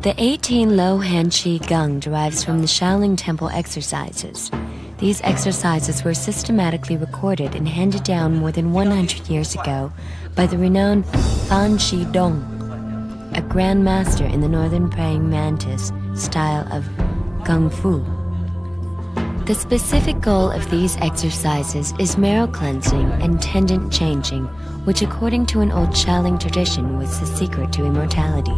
The 18 Lohan Qi Gong derives from the Shaolin Temple exercises. These exercises were systematically recorded and handed down more than 100 years ago by the renowned Fan Dong, a grand master in the northern praying mantis style of Kung Fu. The specific goal of these exercises is marrow cleansing and tendon changing, which according to an old Shaolin tradition was the secret to immortality.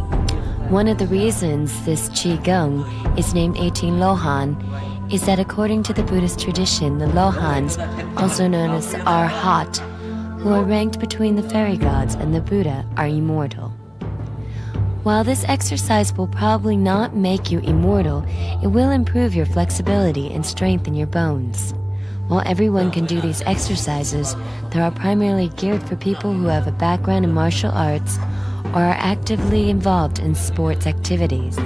One of the reasons this Qigong is named 18 Lohan is that according to the Buddhist tradition, the Lohans, also known as Arhat, who are ranked between the fairy gods and the Buddha, are immortal. While this exercise will probably not make you immortal, it will improve your flexibility and strengthen your bones. While everyone can do these exercises, they are primarily geared for people who have a background in martial arts or are actively involved in sports activities.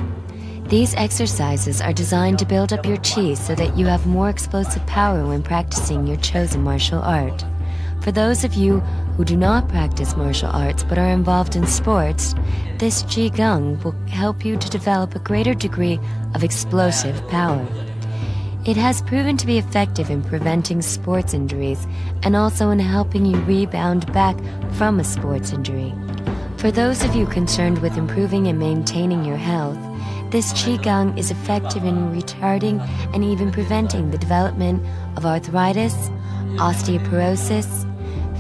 These exercises are designed to build up your qi so that you have more explosive power when practicing your chosen martial art. For those of you who do not practice martial arts but are involved in sports, this Qigong will help you to develop a greater degree of explosive power. It has proven to be effective in preventing sports injuries and also in helping you rebound back from a sports injury. For those of you concerned with improving and maintaining your health, this Qigong is effective in retarding and even preventing the development of arthritis, osteoporosis,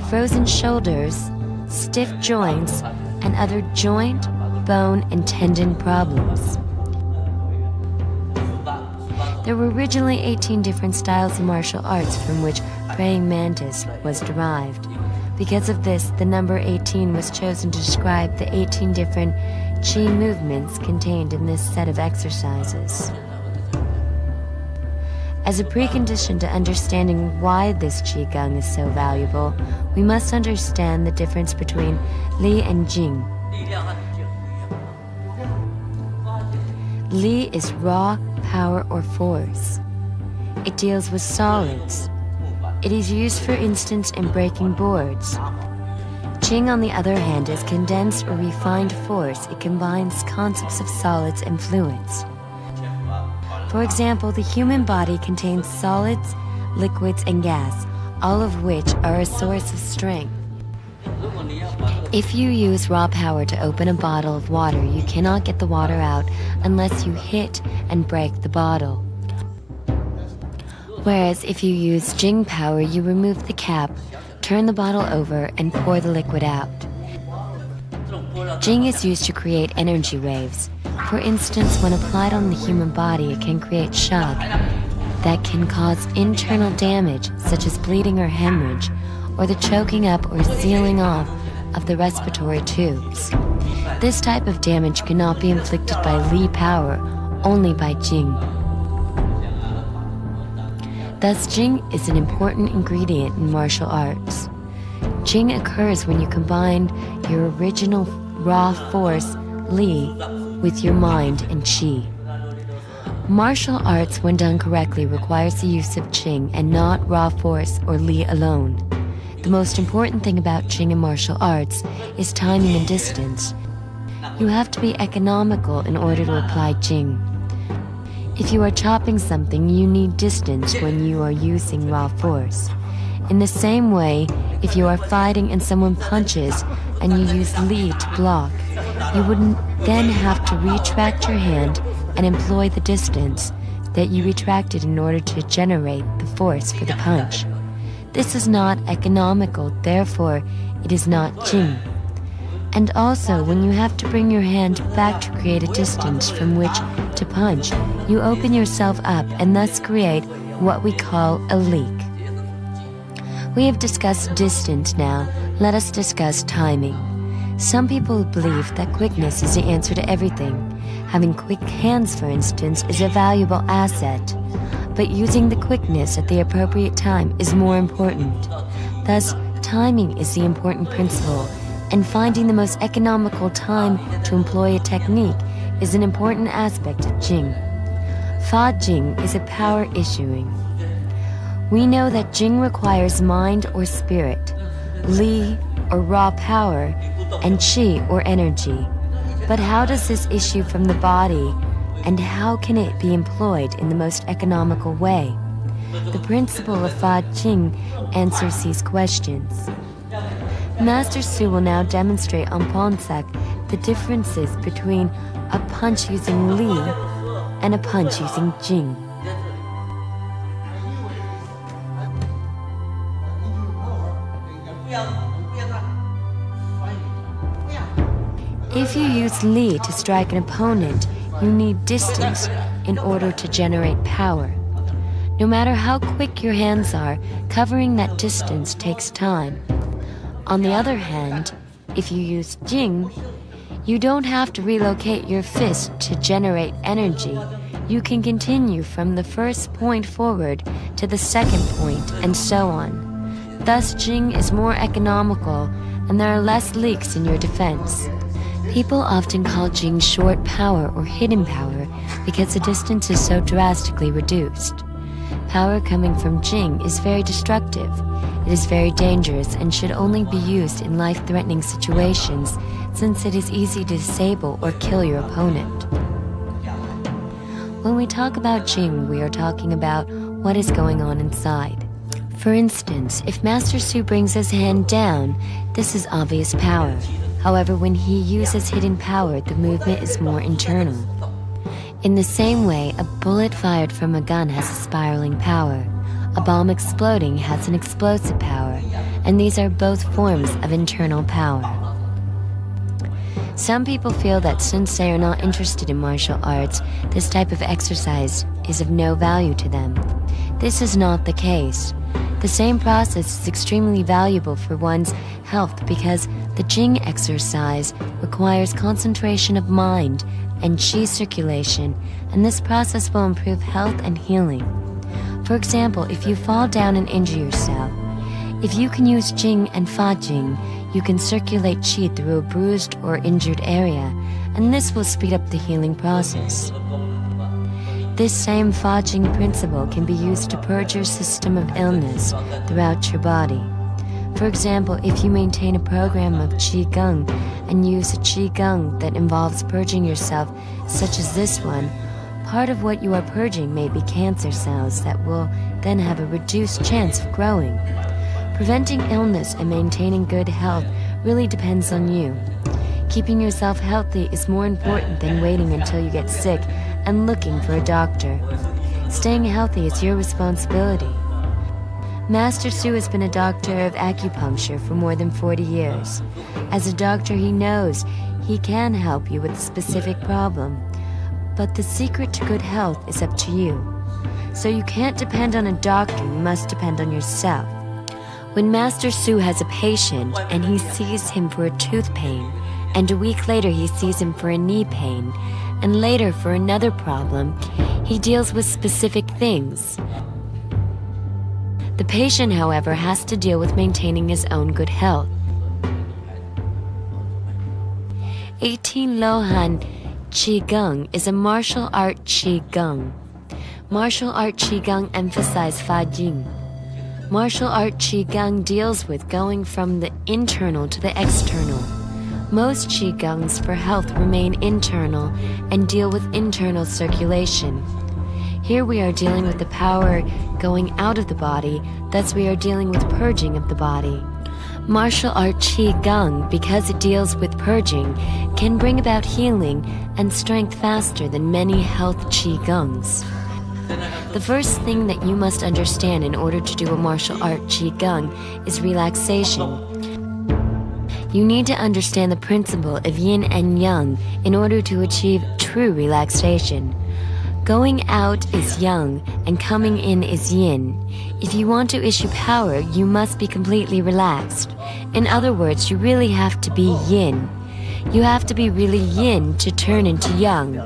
frozen shoulders, stiff joints, and other joint, bone, and tendon problems. There were originally 18 different styles of martial arts from which praying mantis was derived. Because of this, the number 18 was chosen to describe the 18 different qi movements contained in this set of exercises. As a precondition to understanding why this Qigong is so valuable, we must understand the difference between Li and Jing. Li is raw power or force. It deals with solids. It is used, for instance, in breaking boards. Jing, on the other hand, is condensed or refined force. It combines concepts of solids and fluids. For example, the human body contains solids, liquids, and gas, all of which are a source of strength. If you use raw power to open a bottle of water, you cannot get the water out unless you hit and break the bottle. Whereas if you use Jing power, you remove the cap, turn the bottle over, and pour the liquid out. Jing is used to create energy waves. For instance, when applied on the human body, it can create shock that can cause internal damage, such as bleeding or hemorrhage, or the choking up or sealing off of the respiratory tubes. This type of damage cannot be inflicted by Li power, only by Jing. Thus, Jing is an important ingredient in martial arts. Jing occurs when you combine your original raw force, Li, with your mind and qi. Martial arts, when done correctly, requires the use of Jing and not raw force or Li alone. The most important thing about Jing and martial arts is timing and distance. You have to be economical in order to apply Jing. If you are chopping something, you need distance when you are using raw force. In the same way, if you are fighting and someone punches and you use Li to block, you would then have to retract your hand and employ the distance that you retracted in order to generate the force for the punch. This is not economical, therefore it is not Jing. And also, when you have to bring your hand back to create a distance from which to punch, you open yourself up and thus create what we call a leak. We have discussed distance now, let us discuss timing. Some people believe that quickness is the answer to everything. Having quick hands, for instance, is a valuable asset. But using the quickness at the appropriate time is more important. Thus, timing is the important principle, and finding the most economical time to employ a technique is an important aspect of Jing. Fa Jing is a power issuing. We know that Jing requires mind or spirit, Li or raw power, and Qi or energy. But how does this issue from the body, and how can it be employed in the most economical way? The principle of Fa Jing answers these questions. Master Su will now demonstrate on Ponsek the differences between a punch using Li and a punch using Jing. If you use Li to strike an opponent, you need distance in order to generate power. No matter how quick your hands are, covering that distance takes time. On the other hand, if you use Jing, you don't have to relocate your fist to generate energy. You can continue from the first point forward to the second point, and so on. Thus, Jing is more economical, and there are less leaks in your defense. People often call Jing short power or hidden power because the distance is so drastically reduced. Power coming from Jing is very destructive. It is very dangerous and should only be used in life-threatening situations, since it is easy to disable or kill your opponent. When we talk about Jing, we are talking about what is going on inside. For instance, if Master Su brings his hand down, this is obvious power. However, when he uses hidden power, the movement is more internal. In the same way, a bullet fired from a gun has a spiraling power. A bomb exploding has an explosive power, and these are both forms of internal power. Some people feel that since they are not interested in martial arts, this type of exercise is of no value to them. This is not the case. The same process is extremely valuable for one's health because the Jing exercise requires concentration of mind and qi circulation, and this process will improve health and healing. For example, if you fall down and injure yourself, if you can use Jing and Fa Jing, you can circulate qi through a bruised or injured area, and this will speed up the healing process. This same Fa Jing principle can be used to purge your system of illness throughout your body. For example, if you maintain a program of Qigong and use a Qigong that involves purging yourself, such as this one, part of what you are purging may be cancer cells that will then have a reduced chance of growing. Preventing illness and maintaining good health really depends on you. Keeping yourself healthy is more important than waiting until you get sick and looking for a doctor. Staying healthy is your responsibility. Master Su has been a doctor of acupuncture for more than 40 years. As a doctor, he knows he can help you with a specific problem. But the secret to good health is up to you. So you can't depend on a doctor, you must depend on yourself. When Master Su has a patient and he sees him for a tooth pain, and a week later he sees him for a knee pain, and later for another problem, he deals with specific things. The patient, however, has to deal with maintaining his own good health. 18 Lohan Qigong is a martial art Qigong. Martial art Qigong emphasize Fa Jing. Martial art Qigong deals with going from the internal to the external. Most Qigongs for health remain internal and deal with internal circulation. Here we are dealing with the power going out of the body, thus we are dealing with purging of the body. Martial art Qigong, because it deals with purging, can bring about healing and strength faster than many health Qigongs. The first thing that you must understand in order to do a martial art Qigong is relaxation. You need to understand the principle of yin and yang in order to achieve true relaxation. Going out is yang and coming in is yin. If you want to issue power, you must be completely relaxed. In other words, you really have to be yin. You have to be really yin to turn into yang.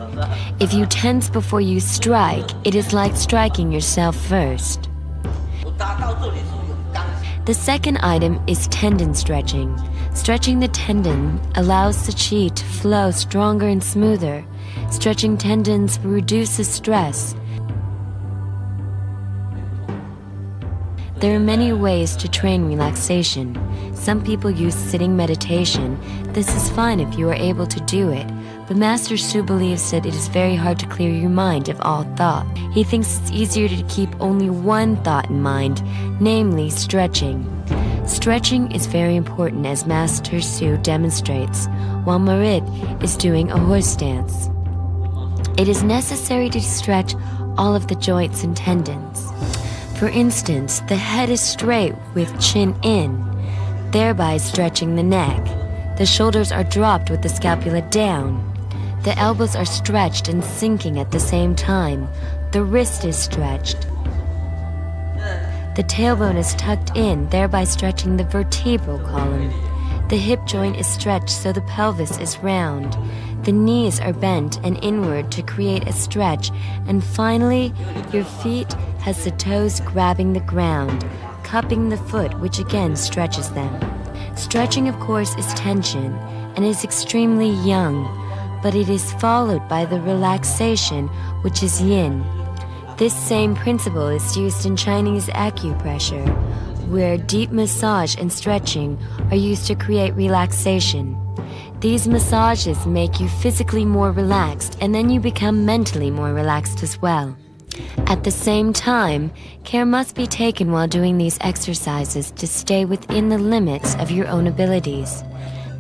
If you tense before you strike, it is like striking yourself first. The second item is tendon stretching. Stretching the tendon allows the qi to flow stronger and smoother. Stretching tendons reduces stress. There are many ways to train relaxation. Some people use sitting meditation. This is fine if you are able to do it, But Master Su believes that it is very hard to clear your mind of all thought. He thinks it's easier to keep only one thought in mind, namely stretching. Stretching is very important, as Master Su demonstrates, while Marit is doing a horse dance. It is necessary to stretch all of the joints and tendons. For instance, the head is straight with chin in, thereby stretching the neck. The shoulders are dropped with the scapula down. The elbows are stretched and sinking at the same time. The wrist is stretched. The tailbone is tucked in, thereby stretching the vertebral column. The hip joint is stretched so the pelvis is round. The knees are bent and inward to create a stretch. And finally, your feet has the toes grabbing the ground, cupping the foot, which again stretches them. Stretching, of course, is tension and is extremely young, but it is followed by the relaxation, which is yin. This same principle is used in Chinese acupressure, where deep massage and stretching are used to create relaxation. These massages make you physically more relaxed, and then you become mentally more relaxed as well. At the same time, care must be taken while doing these exercises to stay within the limits of your own abilities.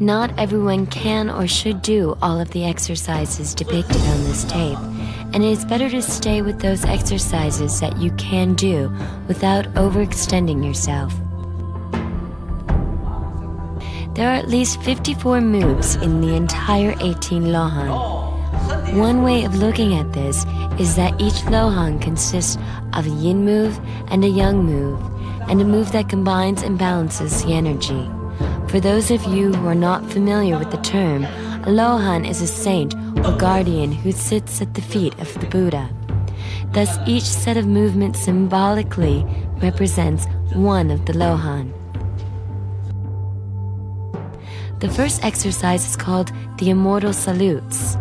Not everyone can or should do all of the exercises depicted on this tape, and it is better to stay with those exercises that you can do without overextending yourself. There are at least 54 moves in the entire 18 Lohan. One way of looking at this is that each Lohan consists of a yin move and a yang move, and a move that combines and balances the energy. For those of you who are not familiar with the term, a Lohan is a saint or guardian who sits at the feet of the Buddha. Thus, each set of movements symbolically represents one of the Lohan. The first exercise is called the Immortal Salutes.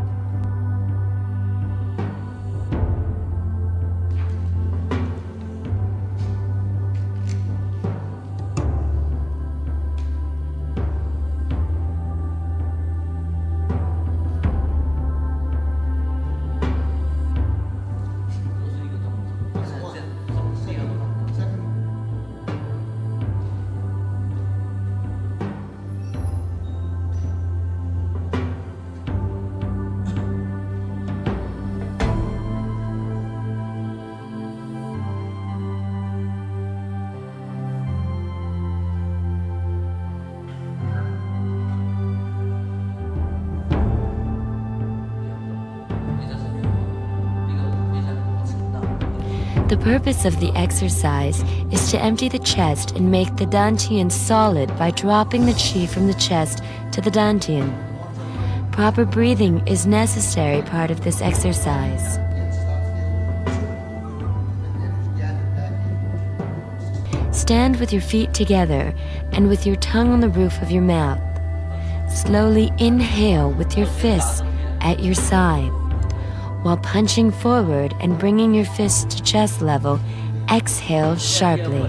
The purpose of the exercise is to empty the chest and make the dantian solid by dropping the qi from the chest to the dantian. Proper breathing is a necessary part of this exercise. Stand with your feet together and with your tongue on the roof of your mouth. Slowly inhale with your fists at your side. While punching forward and bringing your fists to chest level, exhale sharply.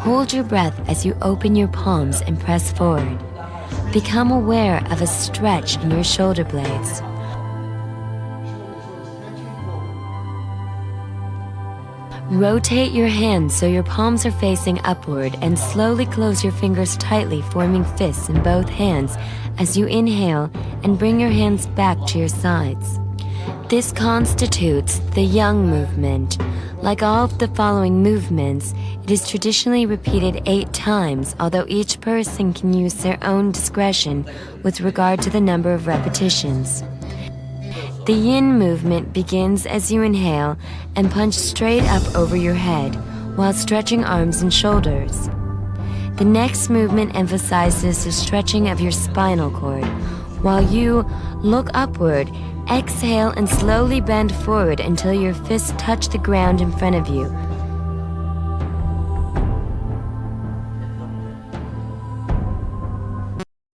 Hold your breath as you open your palms and press forward. Become aware of a stretch in your shoulder blades. Rotate your hands so your palms are facing upward and slowly close your fingers tightly, forming fists in both hands as you inhale and bring your hands back to your sides. This constitutes the yang movement. Like all of the following movements, it is traditionally repeated 8 times, although each person can use their own discretion with regard to the number of repetitions. The yin movement begins as you inhale and punch straight up over your head while stretching arms and shoulders. The next movement emphasizes the stretching of your spinal cord. While you look upward, exhale and slowly bend forward until your fists touch the ground in front of you.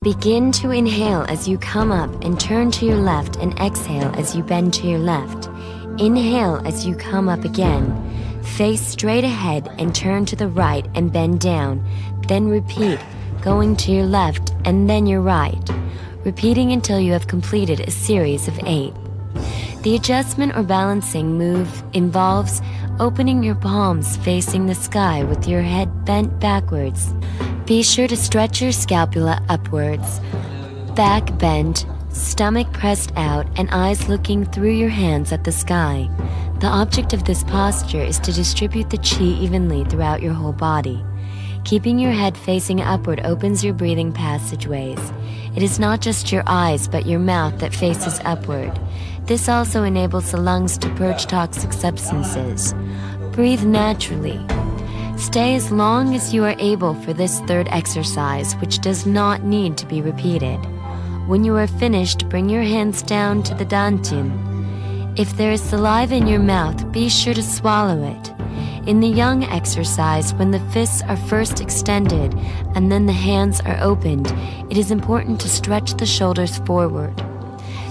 Begin to inhale as you come up and turn to your left, and exhale as you bend to your left. Inhale as you come up again. Face straight ahead and turn to the right and bend down. Then repeat, going to your left and then your right. repeating until you have completed a series of 8. The adjustment or balancing move involves opening your palms facing the sky with your head bent backwards. Be sure to stretch your scapula upwards, back bent, stomach pressed out, and eyes looking through your hands at the sky. The object of this posture is to distribute the qi evenly throughout your whole body. Keeping your head facing upward opens your breathing passageways. It is not just your eyes, but your mouth that faces upward. This also enables the lungs to purge toxic substances. Breathe naturally. Stay as long as you are able for this third exercise, which does not need to be repeated. When you are finished, bring your hands down to the dantian. If there is saliva in your mouth, be sure to swallow it. In the yang exercise, when the fists are first extended and then the hands are opened, it is important to stretch the shoulders forward.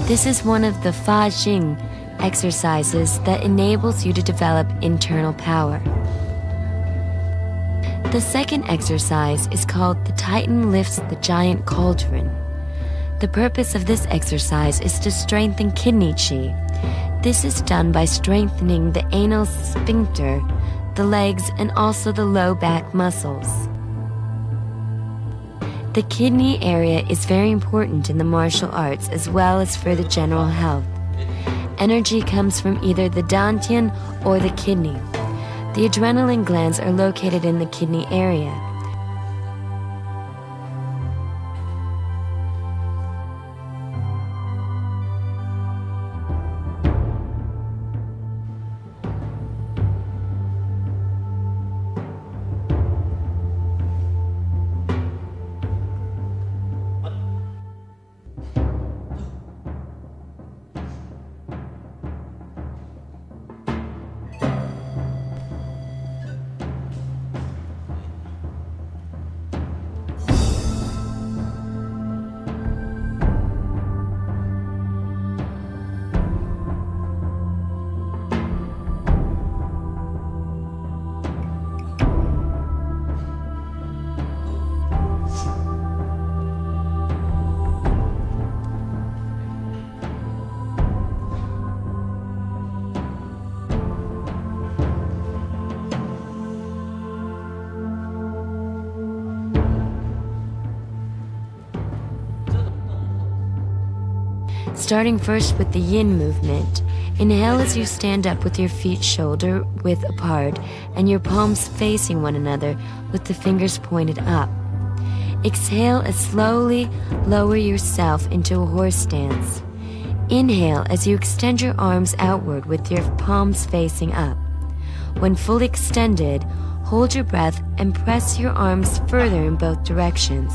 This is one of the Fa Jing exercises that enables you to develop internal power. The second exercise is called the Titan Lifts the Giant Cauldron. The purpose of this exercise is to strengthen kidney qi. This is done by strengthening the anal sphincter, the legs, and also the low back muscles. The kidney area is very important in the martial arts as well as for the general health. Energy comes from either the dantian or the kidney. The adrenaline glands are located in the kidney area. Starting first with the yin movement. Inhale as you stand up with your feet shoulder width apart and your palms facing one another with the fingers pointed up. Exhale as slowly lower yourself into a horse stance. Inhale as you extend your arms outward with your palms facing up. When fully extended, hold your breath and press your arms further in both directions.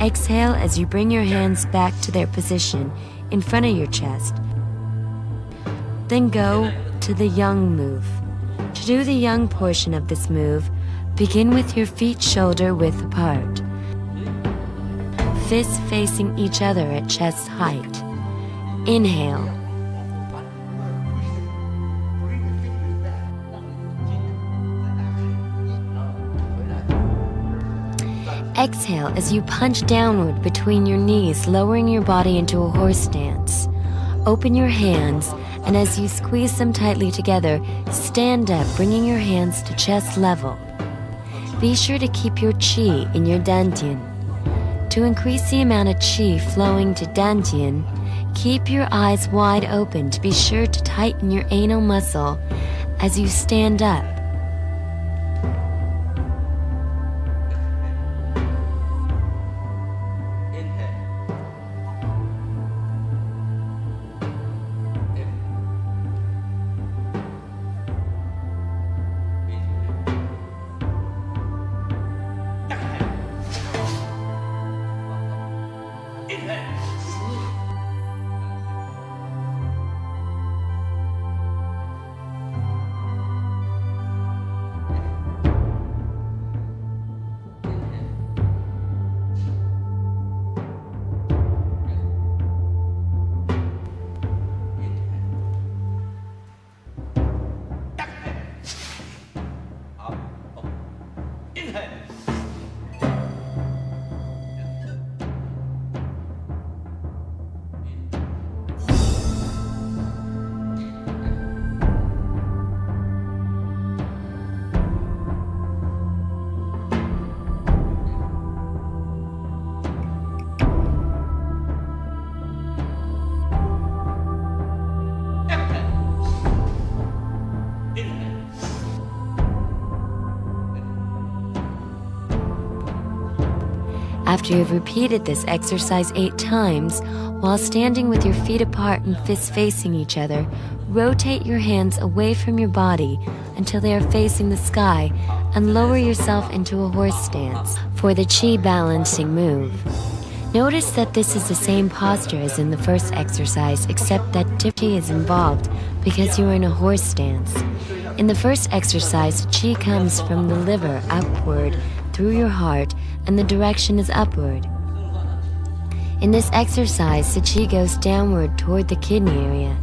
Exhale as you bring your hands back to their position in front of your chest. Then go to the yang move. To do the yang portion of this move, begin with your feet shoulder width apart. Fists facing each other at chest height. Inhale. Exhale as you punch downward between your knees, lowering your body into a horse stance. Open your hands, and as you squeeze them tightly together, stand up, bringing your hands to chest level. Be sure to keep your qi in your dantian. To increase the amount of qi flowing to dantian, keep your eyes wide open to be sure to tighten your anal muscle as you stand up. After you've repeated this exercise 8 times, while standing with your feet apart and fists facing each other, rotate your hands away from your body until they are facing the sky and lower yourself into a horse stance for the chi balancing move. Notice that this is the same posture as in the first exercise, except that chi is involved because you are in a horse stance. In the first exercise, chi comes from the liver upward through your heart and the direction is upward. In this exercise, the chi goes downward toward the kidney area.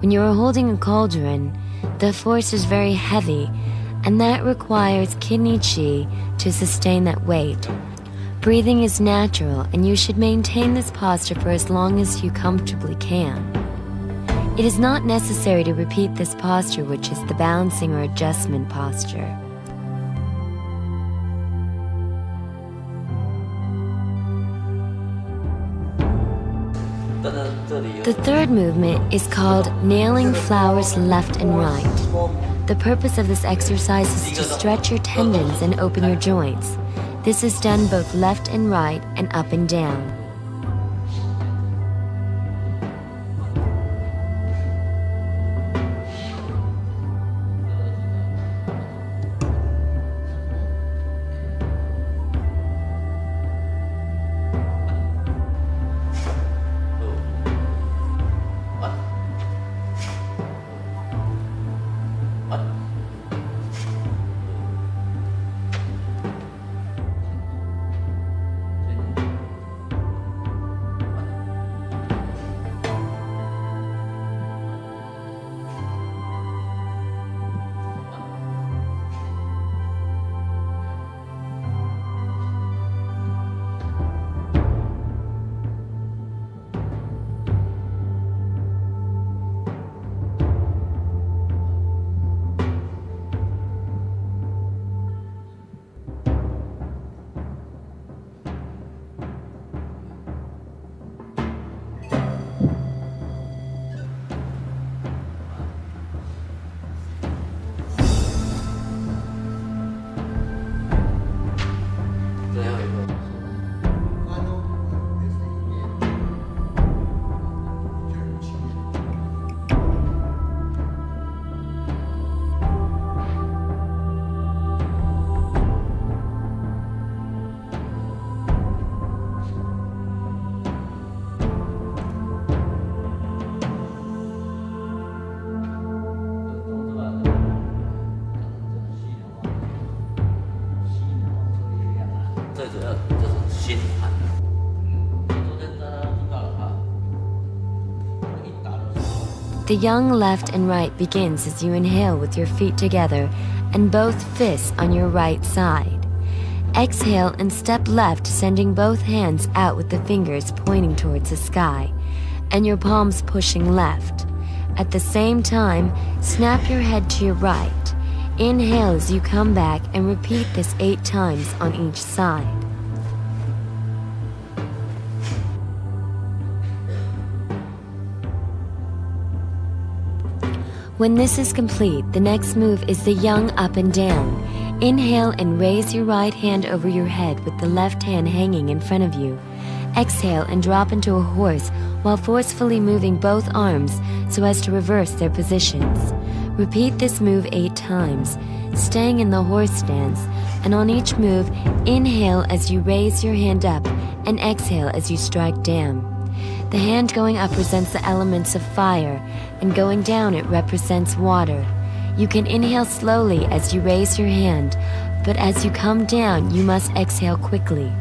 When you are holding a cauldron, the force is very heavy, and that requires kidney chi to sustain that weight. Breathing is natural, and you should maintain this posture for as long as you comfortably can. It is not necessary to repeat this posture, which is the balancing or adjustment posture. The third movement is called nailing flowers left and right. The purpose of this exercise is to stretch your tendons and open your joints. This is done both left and right and up and down. The yang left and right begins as you inhale with your feet together and both fists on your right side. Exhale and step left, sending both hands out with the fingers pointing towards the sky and your palms pushing left. At the same time, snap your head to your right. Inhale as you come back and repeat this 8 times on each side. When this is complete, the next move is the yang up and down. Inhale and raise your right hand over your head with the left hand hanging in front of you. Exhale and drop into a horse while forcefully moving both arms so as to reverse their positions. Repeat this move 8 times, staying in the horse stance, and on each move, inhale as you raise your hand up and exhale as you strike down. The hand going up represents the elements of fire, and going down it represents water. You can inhale slowly as you raise your hand, but as you come down, you must exhale quickly.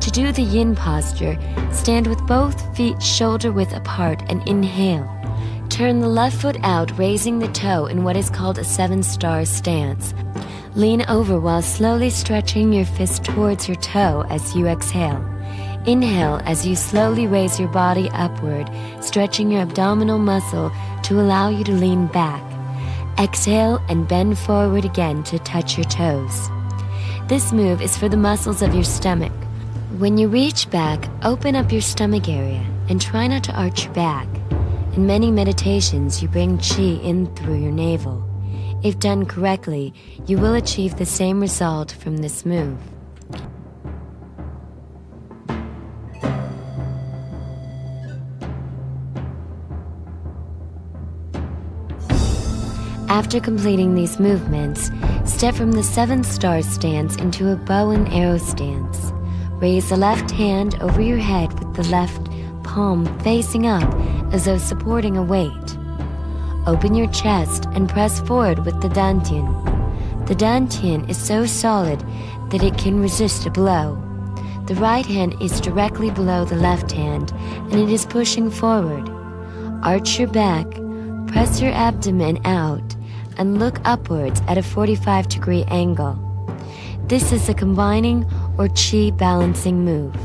To do the yin posture, stand with both feet shoulder-width apart and inhale. Turn the left foot out, raising the toe in what is called a 7-star stance. Lean over while slowly stretching your fist towards your toe as you exhale. Inhale as you slowly raise your body upward, stretching your abdominal muscle to allow you to lean back. Exhale and bend forward again to touch your toes. This move is for the muscles of your stomach. When you reach back, open up your stomach area and try not to arch your back. In many meditations, you bring qi in through your navel. If done correctly, you will achieve the same result from this move. After completing these movements, step from the 7-star stance into a bow and arrow stance. Raise the left hand over your head with the left palm facing up as though supporting a weight. Open your chest and press forward with the dantian. The dantian is so solid that it can resist a blow. The right hand is directly below the left hand and it is pushing forward. Arch your back, press your abdomen out, and look upwards at a 45-degree angle. This is a combining or qi balancing move.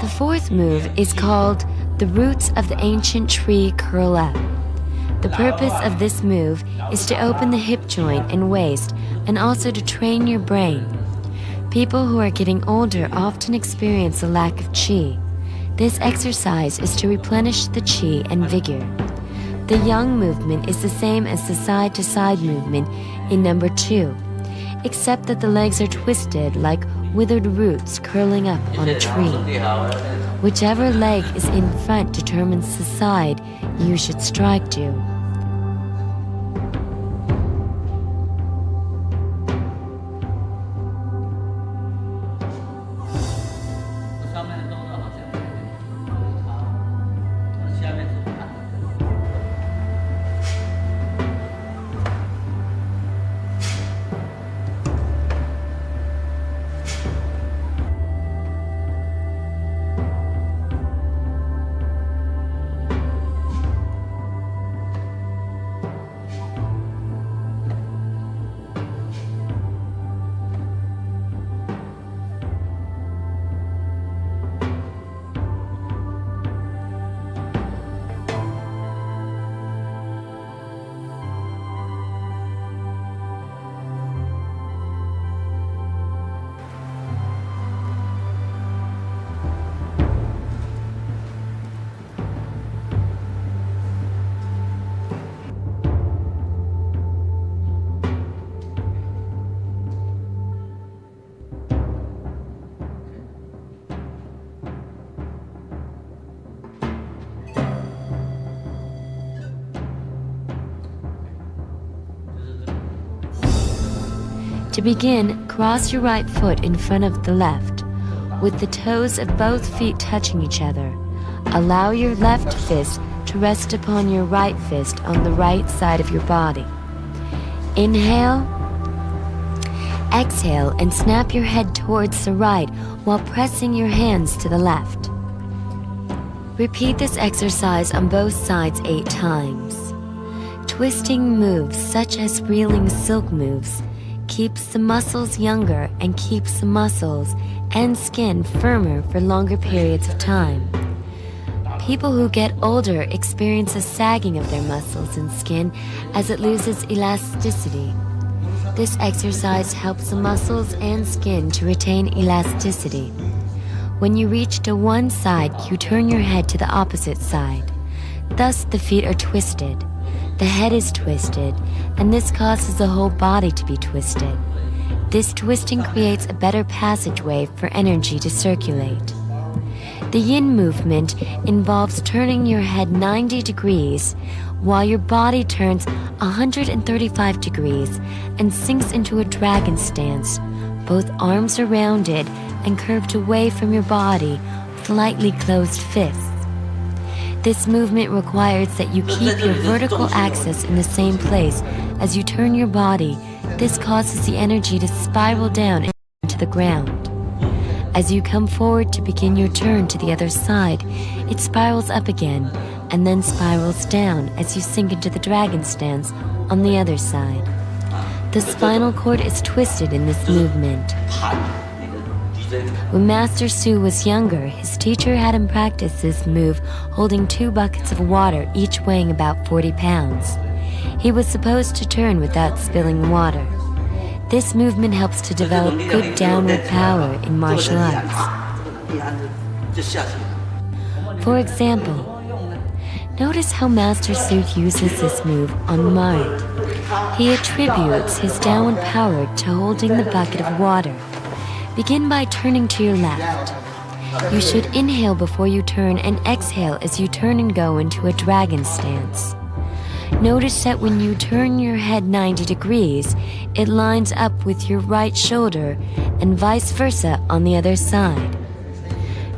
The fourth move is called the roots of the ancient tree curl up. The purpose of this move is to open the hip joint and waist and also to train your brain. People who are getting older often experience a lack of qi. This exercise is to replenish the qi and vigor. The young movement is the same as the side-to-side movement in number 2, except that the legs are twisted like withered roots curling up on a tree. Whichever leg is in front determines the side you should strike to. To begin, cross your right foot in front of the left, with the toes of both feet touching each other. Allow your left fist to rest upon your right fist on the right side of your body. Inhale, exhale, and snap your head towards the right while pressing your hands to the left. Repeat this exercise on both sides 8 times. Twisting moves such as reeling silk moves keeps the muscles younger and keeps the muscles and skin firmer for longer periods of time. People who get older experience a sagging of their muscles and skin as it loses elasticity. This exercise helps the muscles and skin to retain elasticity. When you reach to one side, you turn your head to the opposite side. Thus, the feet are twisted. The head is twisted, and this causes the whole body to be twisted. This twisting creates a better passageway for energy to circulate. The yin movement involves turning your head 90 degrees while your body turns 135 degrees and sinks into a dragon stance. Both arms are rounded and curved away from your body with lightly closed fists. This movement requires that you keep your vertical axis in the same place as you turn your body. This causes the energy to spiral down into the ground. As you come forward to begin your turn to the other side, it spirals up again and then spirals down as you sink into the dragon stance on the other side. The spinal cord is twisted in this movement. When Master Su was younger, his teacher had him practice this move holding 2 buckets of water, each weighing about 40 pounds. He was supposed to turn without spilling water. This movement helps to develop good downward power in martial arts. For example, notice how Master Su uses this move on Mart. He attributes his downward power to holding the bucket of water. Begin by turning to your left. You should inhale before you turn and exhale as you turn and go into a dragon stance. Notice that when you turn your head 90 degrees, it lines up with your right shoulder and vice versa on the other side.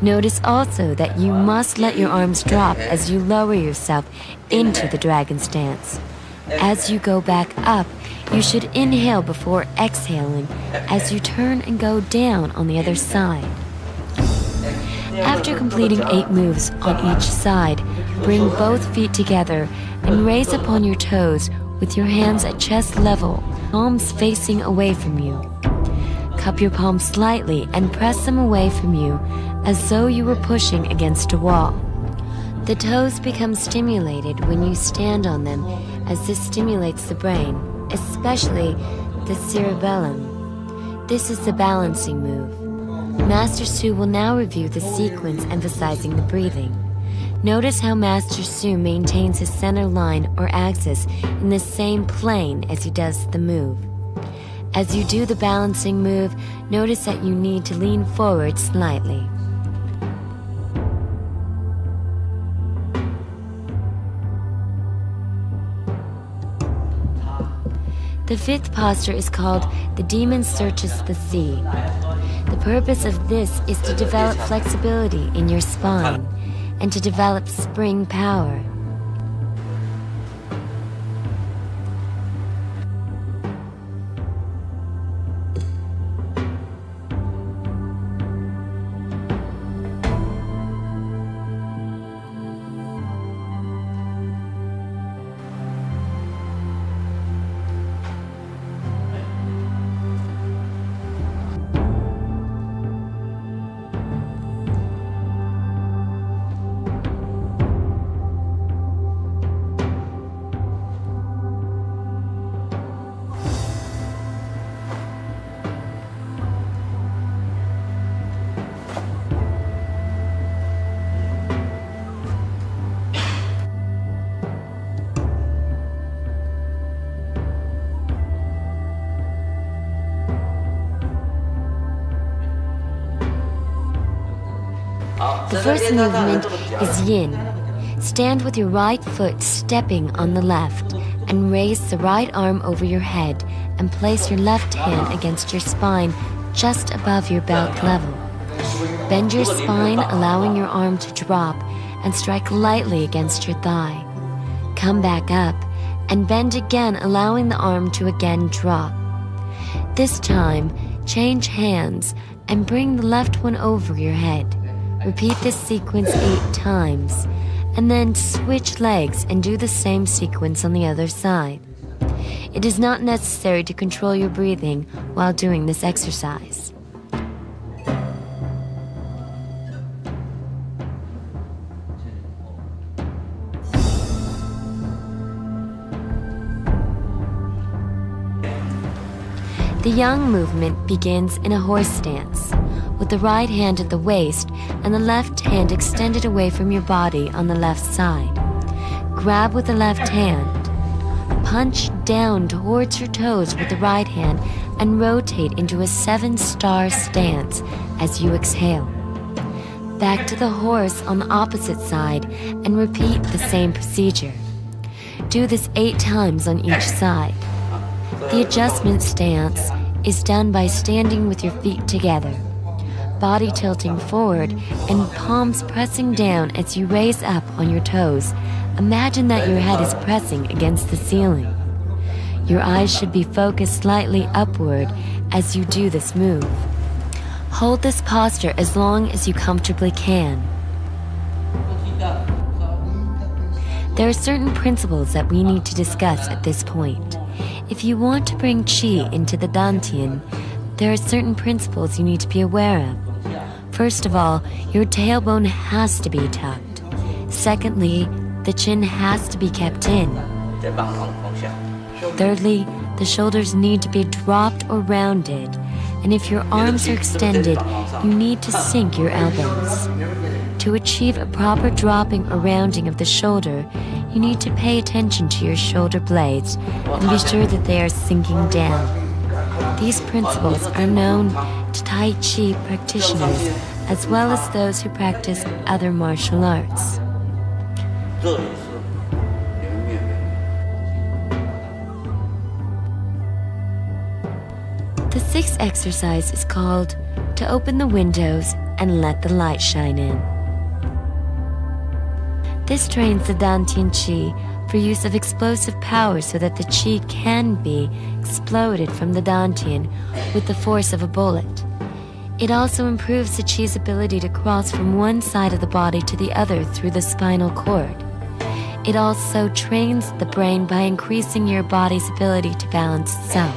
Notice also that you must let your arms drop as you lower yourself into the dragon stance. As you go back up, you should inhale before exhaling as you turn and go down on the other side. After completing 8 moves on each side, bring both feet together and raise upon your toes with your hands at chest level, palms facing away from you. Cup your palms slightly and press them away from you as though you were pushing against a wall. The toes become stimulated when you stand on them, as this stimulates the brain, especially the cerebellum. This is the balancing move. Master Su will now review the sequence emphasizing the breathing. Notice how Master Su maintains his center line or axis in the same plane as he does the move. As you do the balancing move, notice that you need to lean forward slightly. The 5th posture is called the Demon Searches the Sea. The purpose of this is to develop flexibility in your spine and to develop spring power. The first movement is yin. Stand with your right foot stepping on the left and raise the right arm over your head and place your left hand against your spine just above your belt level. Bend your spine, allowing your arm to drop and strike lightly against your thigh. Come back up and bend again, allowing the arm to again drop. This time, change hands and bring the left one over your head. Repeat this sequence 8 times, and then switch legs and do the same sequence on the other side. It is not necessary to control your breathing while doing this exercise. The yang movement begins in a horse stance, with the right hand at the waist and the left hand extended away from your body on the left side. Grab with the left hand. Punch down towards your toes with the right hand and rotate into a 7-star stance as you exhale. Back to the horse on the opposite side and repeat the same procedure. Do this 8 times on each side. The adjustment stance is done by standing with your feet together, body tilting forward and palms pressing down as you raise up on your toes. Imagine that your head is pressing against the ceiling. Your eyes should be focused slightly upward as you do this move. Hold this posture as long as you comfortably can. There are certain principles that we need to discuss at this point. If you want to bring qi into the dantian, there are certain principles you need to be aware of. First of all, your tailbone has to be tucked. Secondly, the chin has to be kept in. Thirdly, the shoulders need to be dropped or rounded. And if your arms are extended, you need to sink your elbows. To achieve a proper dropping or rounding of the shoulder, you need to pay attention to your shoulder blades and be sure that they are sinking down. These principles are known to Tai Chi practitioners as well as those who practice other martial arts. The sixth exercise is called to open the windows and let the light shine in. This trains the Dantian Qi for use of explosive power so that the Qi can be exploded from the Dantian with the force of a bullet. It also improves the Qi's ability to cross from one side of the body to the other through the spinal cord. It also trains the brain by increasing your body's ability to balance itself.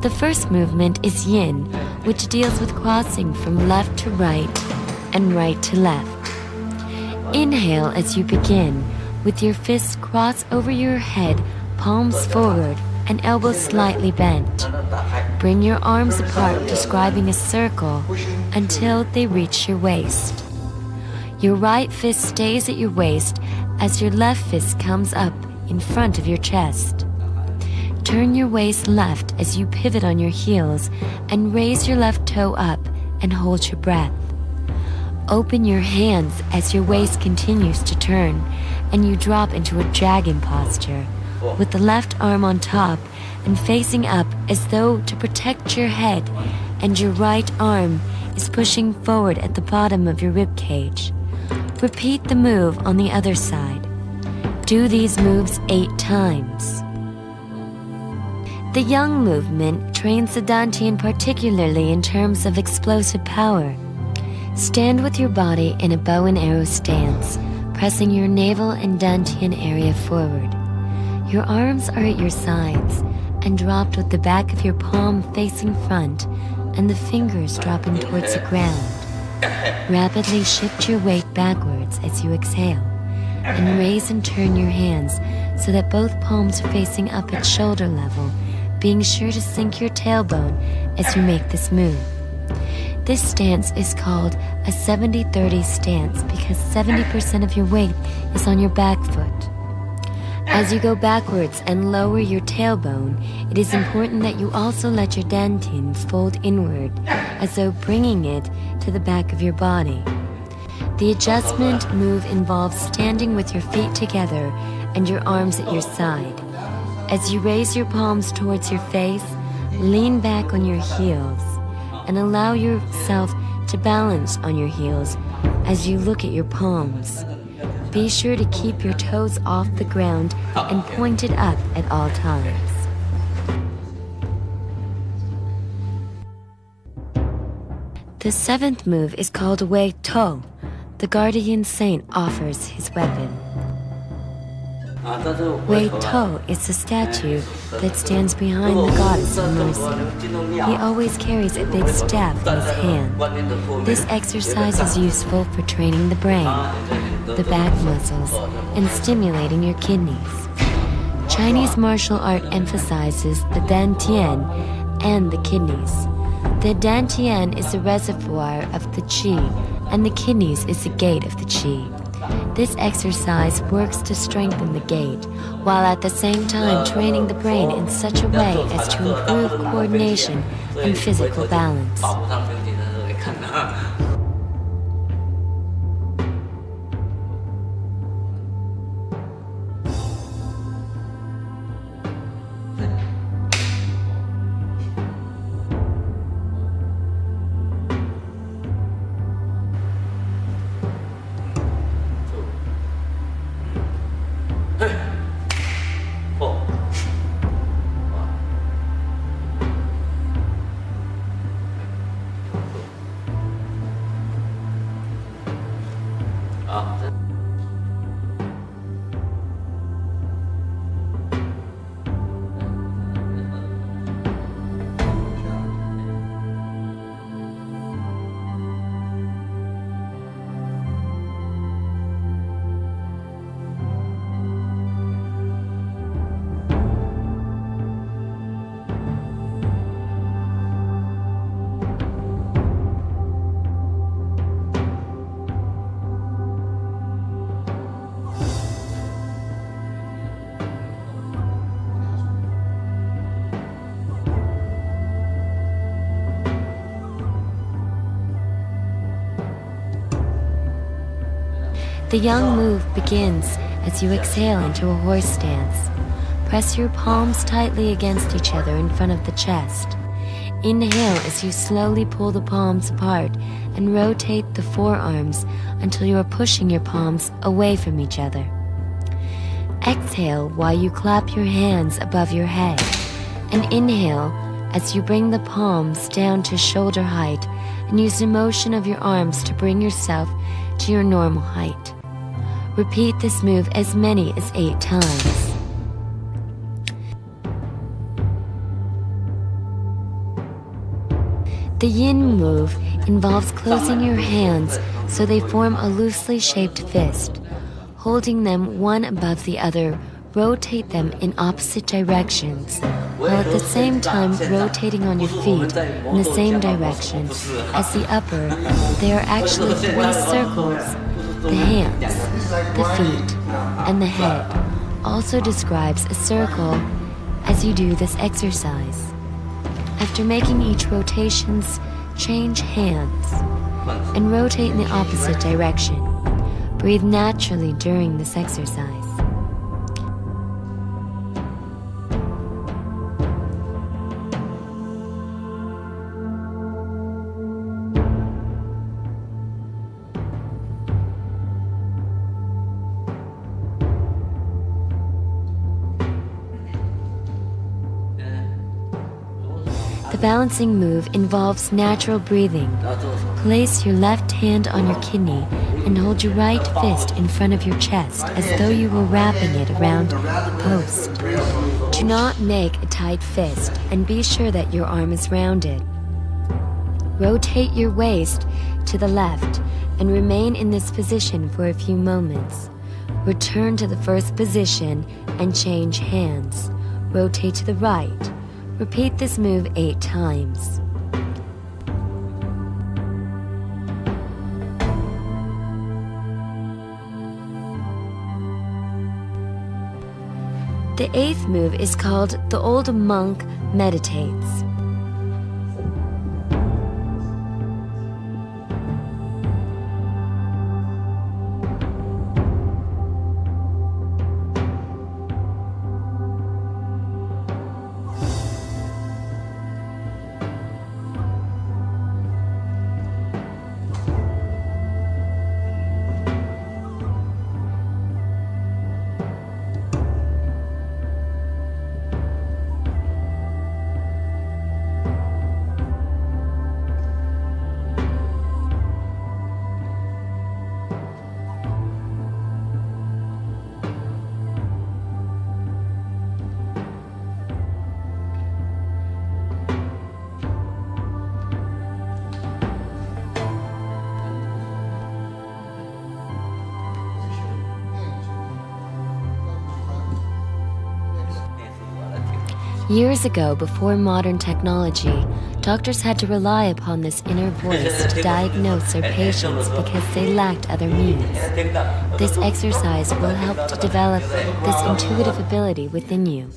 The first movement is Yin, which deals with crossing from left to right and right to left. Inhale as you begin, with your fists crossed over your head, palms forward, and elbows slightly bent. Bring your arms apart, describing a circle, until they reach your waist. Your right fist stays at your waist as your left fist comes up in front of your chest. Turn your waist left as you pivot on your heels and raise your left toe up and hold your breath. Open your hands as your waist continues to turn and you drop into a dragon posture with the left arm on top and facing up as though to protect your head, and your right arm is pushing forward at the bottom of your rib cage. Repeat the move on the other side. Do these moves 8 times. The Yang movement trains the Dantian particularly in terms of explosive power. Stand with your body in a bow and arrow stance, pressing your navel and Dantian area forward. Your arms are at your sides and dropped with the back of your palm facing front and the fingers dropping towards the ground. Rapidly shift your weight backwards as you exhale and raise and turn your hands so that both palms are facing up at shoulder level, being sure to sink your tailbone as you make this move. This stance is called a 70-30 stance because 70% of your weight is on your back foot. As you go backwards and lower your tailbone, it is important that you also let your dantian fold inward, as though bringing it to the back of your body. The adjustment move involves standing with your feet together and your arms at your side. As you raise your palms towards your face, lean back on your heels and allow yourself to balance on your heels as you look at your palms. Be sure to keep your toes off the ground and pointed up at all times. The seventh move is called Wei To. The guardian saint offers his weapon. Wei To is the statue that stands behind the goddess of mercy. He always carries a big staff in his hand. This exercise is useful for training the brain, the back muscles, and stimulating your kidneys. Chinese martial art emphasizes the dantian and the kidneys. The dantian is the reservoir of the qi, and the kidneys is the gate of the qi. This exercise works to strengthen the gait, while at the same time training the brain in such a way as to improve coordination and physical balance. The young move begins as you exhale into a horse stance. Press your palms tightly against each other in front of the chest. Inhale as you slowly pull the palms apart and rotate the forearms until you are pushing your palms away from each other. Exhale while you clap your hands above your head, and inhale as you bring the palms down to shoulder height and use the motion of your arms to bring yourself to your normal height. Repeat this move as many as 8 times. The yin move involves closing your hands so they form a loosely shaped fist. Holding them one above the other, rotate them in opposite directions, while at the same time rotating on your feet in the same direction as the upper. There are actually 3 circles: the hands, the feet, and the head. Also describes a circle as you do this exercise. After making each rotations, change hands and rotate in the opposite direction. Breathe naturally during this exercise. The balancing move involves natural breathing. Place your left hand on your kidney and hold your right fist in front of your chest as though you were wrapping it around a post. Do not make a tight fist and be sure that your arm is rounded. Rotate your waist to the left and remain in this position for a few moments. Return to the first position and change hands. Rotate to the right. Repeat this move 8 times. The 8th move is called The Old Monk Meditates. Years ago, before modern technology, Doctors had to rely upon this inner voice to diagnose their patients because they lacked other means. This exercise will help to develop this intuitive ability within you.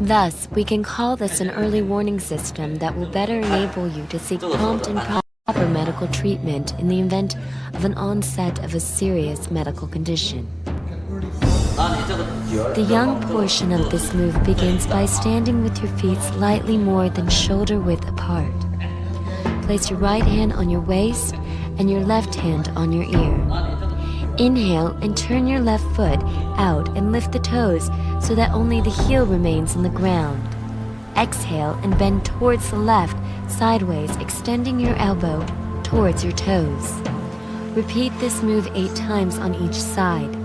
Thus, we can call this an early warning system that will better enable you to seek prompt and proper medical treatment in the event of an onset of a serious medical condition. The young portion of this move begins by standing with your feet slightly more than shoulder width apart. Place your right hand on your waist and your left hand on your ear. Inhale and turn your left foot out and lift the toes so that only the heel remains on the ground. Exhale and bend towards the left, sideways, extending your elbow towards your toes. Repeat this move 8 times on each side.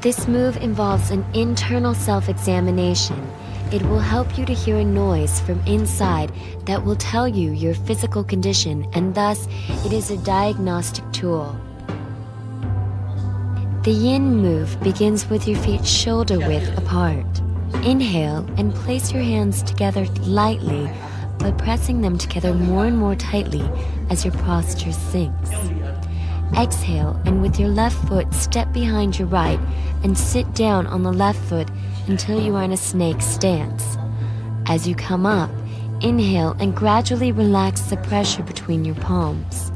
This move involves an internal self-examination. It will help you to hear a noise from inside that will tell you your physical condition, and thus it is a diagnostic tool. The yin move begins with your feet shoulder width apart. Inhale and place your hands together lightly, but pressing them together more and more tightly as your posture sinks. Exhale and with your left foot step behind your right and sit down on the left foot until you are in a snake stance. As you come up, inhale and gradually relax the pressure between your palms.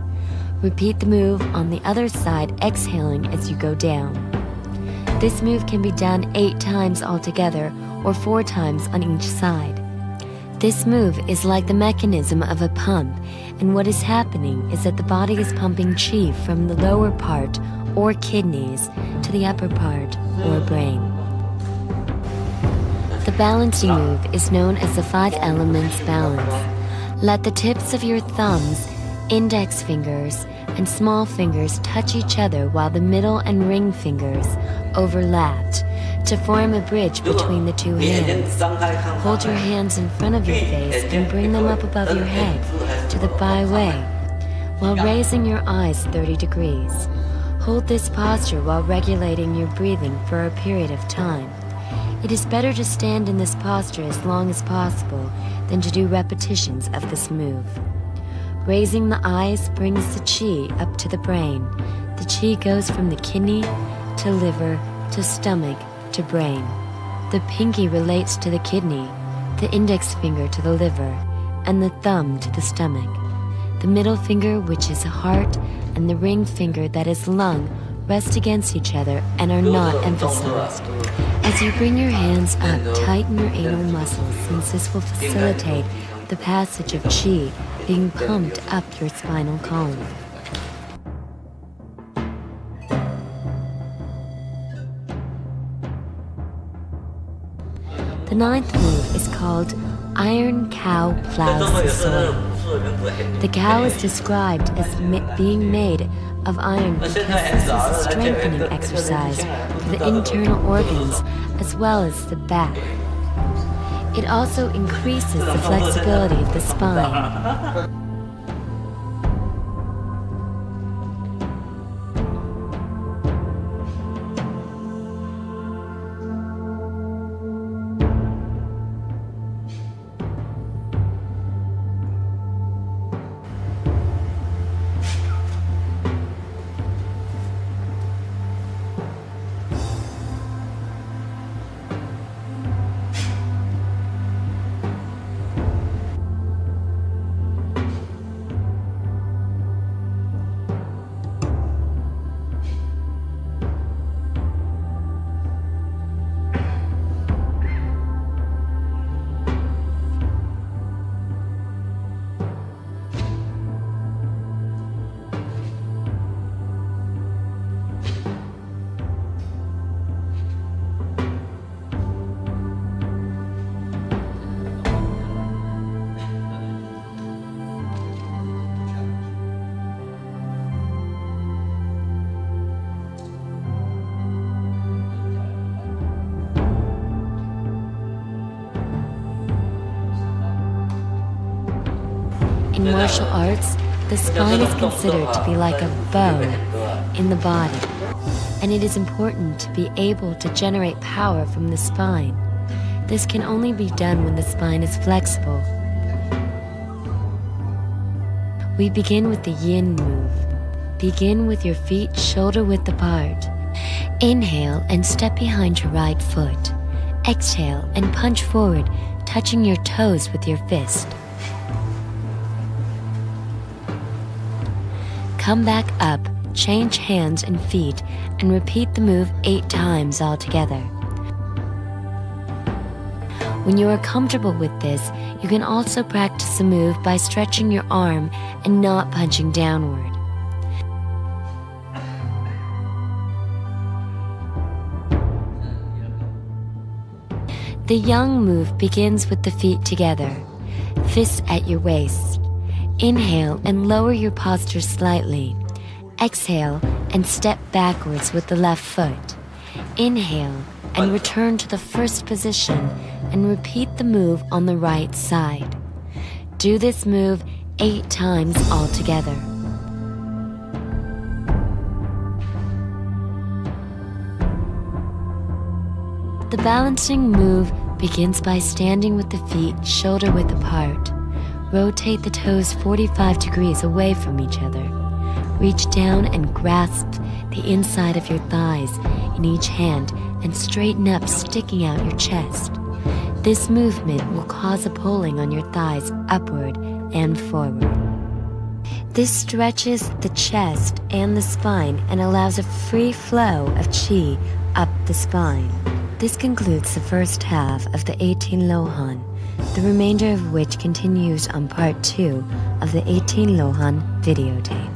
Repeat the move on the other side, exhaling as you go down. This move can be done 8 times altogether or 4 times on each side. This move is like the mechanism of a pump, and what is happening is that the body is pumping qi from the lower part, or kidneys, to the upper part, or brain. The balancing move is known as the 5 elements balance. Let the tips of your thumbs, index fingers, and small fingers touch each other while the middle and ring fingers overlapped to form a bridge between the 2 hands. Hold your hands in front of your face and bring them up above your head to the Bai Wei while raising your eyes 30 degrees. Hold this posture while regulating your breathing for a period of time. It is better to stand in this posture as long as possible than to do repetitions of this move. Raising the eyes brings the qi up to the brain. The qi goes from the kidney to liver to stomach to brain. The pinky relates to the kidney, the index finger to the liver, and the thumb to the stomach. The middle finger, which is heart, and the ring finger that is lung rest against each other and are not emphasized. As you bring your hands up, tighten your anal muscles, since this will facilitate the passage of qi being pumped up your spinal column. The 9th move is called Iron Cow Plows Soil. The cow is described as being made of iron because this is a strengthening exercise for the internal organs as well as the back. It also increases the flexibility of the spine. In martial arts, the spine is considered to be like a bow in the body, and it is important to be able to generate power from the spine. This can only be done when the spine is flexible. We begin with the yin move. Begin with your feet shoulder-width apart. Inhale and step behind your right foot. Exhale and punch forward, touching your toes with your fist. Come back up, change hands and feet, and repeat the move 8 times altogether. When you are comfortable with this, you can also practice the move by stretching your arm and not punching downward. The yang move begins with the feet together, fists at your waist. Inhale and lower your posture slightly. Exhale and step backwards with the left foot. Inhale and return to the first position and repeat the move on the right side. Do this move 8 times altogether. The balancing move begins by standing with the feet shoulder-width apart. Rotate the toes 45 degrees away from each other. Reach down and grasp the inside of your thighs in each hand and straighten up, sticking out your chest. This movement will cause a pulling on your thighs upward and forward. This stretches the chest and the spine and allows a free flow of qi up the spine. This concludes the first half of the 18 Lohan, the remainder of which continues on part 2 of the 18 Lohan videotape.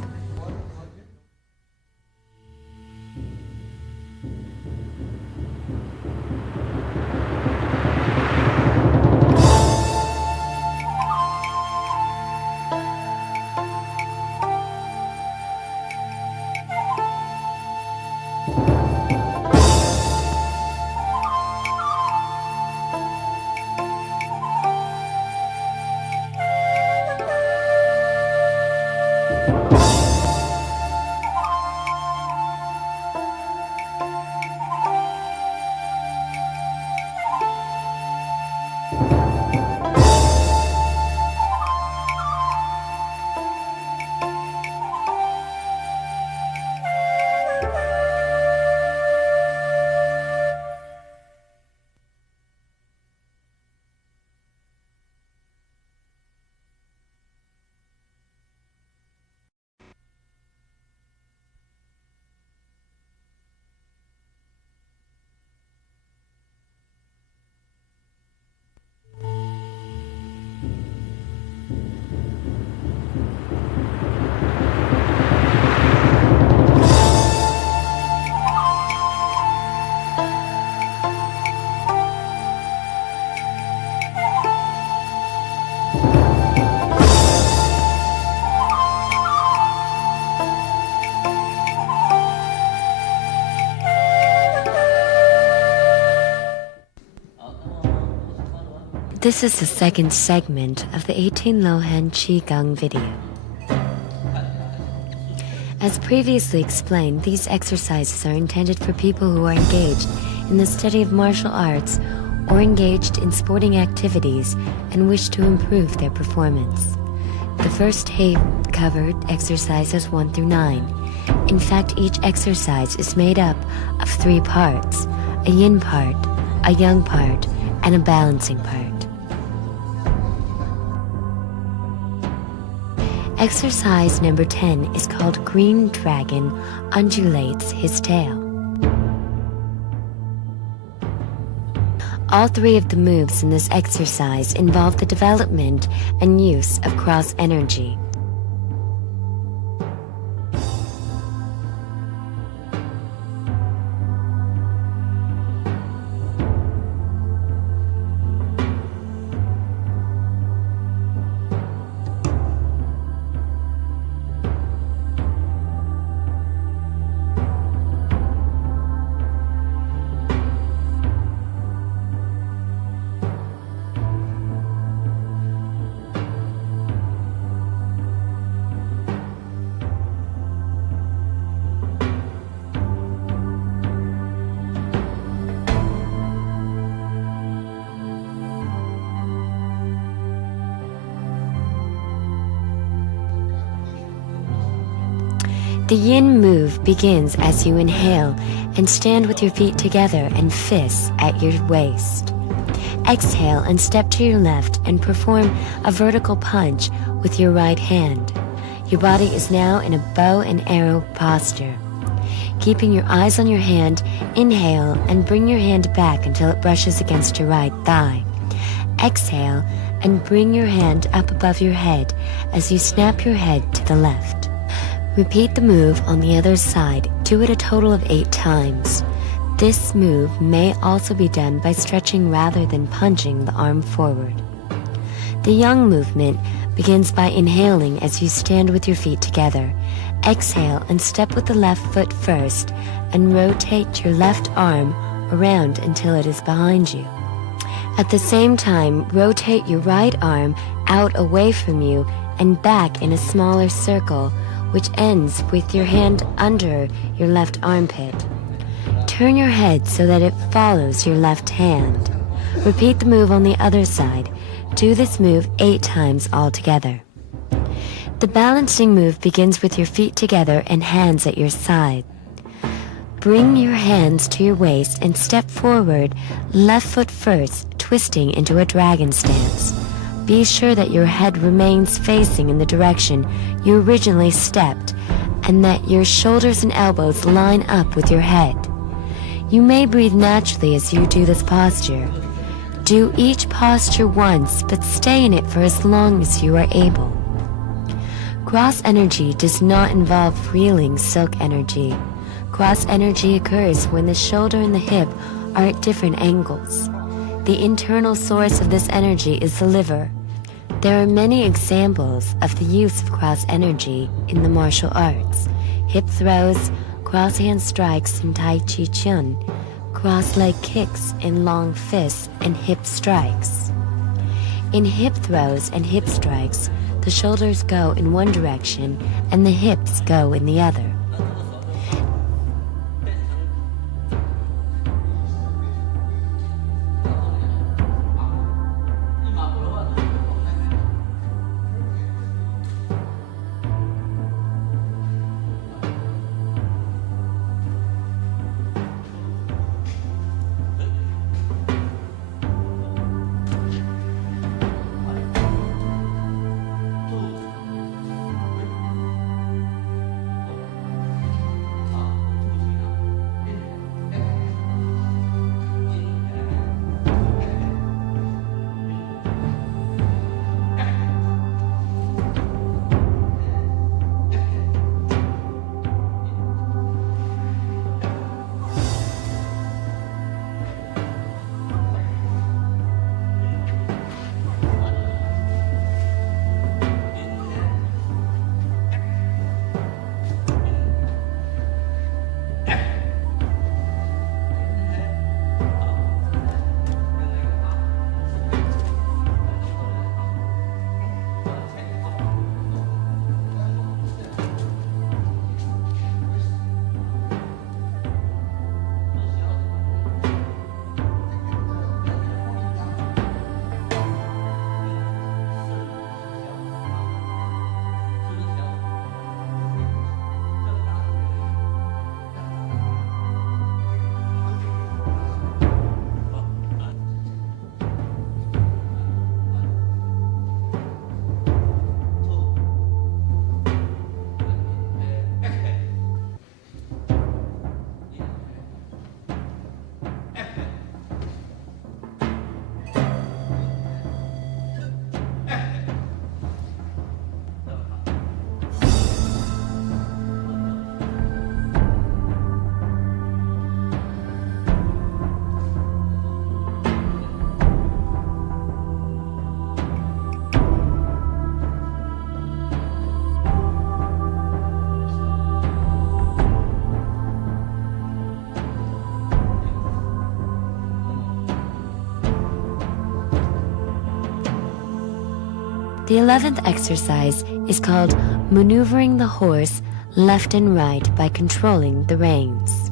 This is the second segment of the 18 Lohan Qigong video. As previously explained, these exercises are intended for people who are engaged in the study of martial arts or engaged in sporting activities and wish to improve their performance. The first tape covered exercises 1 through 9. In fact, each exercise is made up of 3 parts: a yin part, a yang part, and a balancing part. Exercise number 10 is called Green Dragon Undulates His Tail. All 3 of the moves in this exercise involve the development and use of cross energy. The yin move begins as you inhale and stand with your feet together and fists at your waist. Exhale and step to your left and perform a vertical punch with your right hand. Your body is now in a bow and arrow posture. Keeping your eyes on your hand, inhale and bring your hand back until it brushes against your right thigh. Exhale and bring your hand up above your head as you snap your head to the left. Repeat the move on the other side. Do it a total of 8 times. This move may also be done by stretching rather than punching the arm forward. The yang movement begins by inhaling as you stand with your feet together. Exhale and step with the left foot first and rotate your left arm around until it is behind you. At the same time, rotate your right arm out away from you and back in a smaller circle, which ends with your hand under your left armpit. Turn your head so that it follows your left hand. Repeat the move on the other side. Do this move 8 times altogether. The balancing move begins with your feet together and hands at your side. Bring your hands to your waist and step forward, left foot first, twisting into a dragon stance. Be sure that your head remains facing in the direction you originally stepped and that your shoulders and elbows line up with your head. You may breathe naturally as you do this posture. Do each posture once, but stay in it for as long as you are able. Cross energy does not involve reeling silk energy. Cross energy occurs when the shoulder and the hip are at different angles. The internal source of this energy is the liver. There are many examples of the use of cross energy in the martial arts. Hip throws, cross hand strikes in Tai Chi Chuan, cross leg kicks in long fists, and hip strikes. In hip throws and hip strikes, the shoulders go in one direction and the hips go in the other. The 11th exercise is called maneuvering the horse left and right by controlling the reins.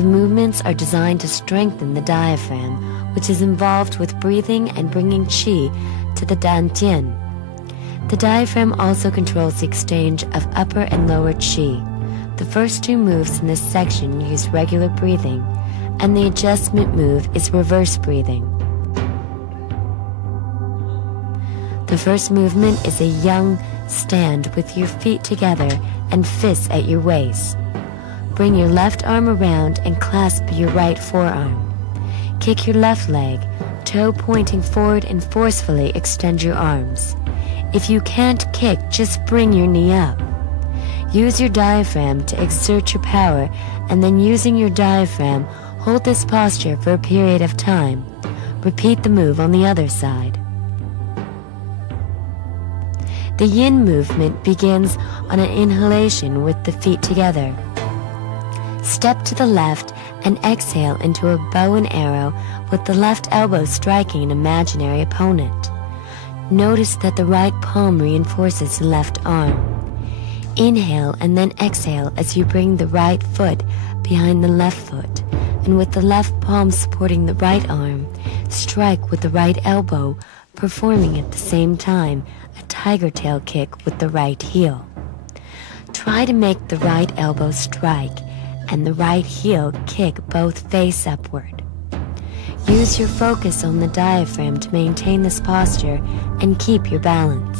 The movements are designed to strengthen the diaphragm, which is involved with breathing and bringing qi to the dantian. The diaphragm also controls the exchange of upper and lower qi. The first two moves in this section use regular breathing, and the adjustment move is reverse breathing. The first movement is a young stand with your feet together and fists at your waist. Bring your left arm around and clasp your right forearm. Kick your left leg, toe pointing forward, and forcefully extend your arms. If you can't kick, just bring your knee up. Use your diaphragm to exert your power, and then using your diaphragm, hold this posture for a period of time. Repeat the move on the other side. The yin movement begins on an inhalation with the feet together. Step to the left and exhale into a bow and arrow with the left elbow striking an imaginary opponent. Notice that the right palm reinforces the left arm. Inhale and then exhale as you bring the right foot behind the left foot, and with the left palm supporting the right arm, strike with the right elbow, performing at the same time a tiger tail kick with the right heel. Try to make the right elbow strike and the right heel kick both face upward. Use your focus on the diaphragm to maintain this posture and keep your balance.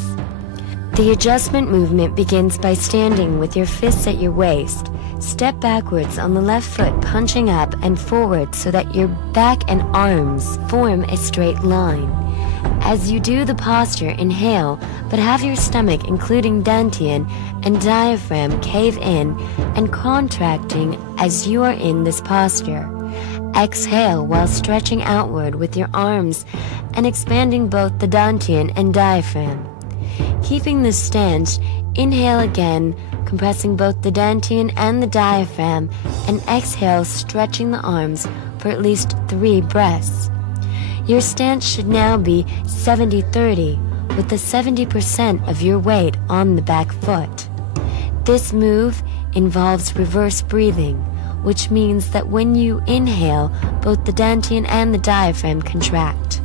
The adjustment movement begins by standing with your fists at your waist. Step backwards on the left foot, punching up and forward so that your back and arms form a straight line. As you do the posture, inhale, but have your stomach, including dantian and diaphragm, cave in and contracting as you are in this posture. Exhale while stretching outward with your arms and expanding both the dantian and diaphragm. Keeping this stance, inhale again, compressing both the dantian and the diaphragm, and exhale, stretching the arms for at least 3 breaths. Your stance should now be 70-30, with the 70% of your weight on the back foot. This move involves reverse breathing, which means that when you inhale, both the dantian and the diaphragm contract.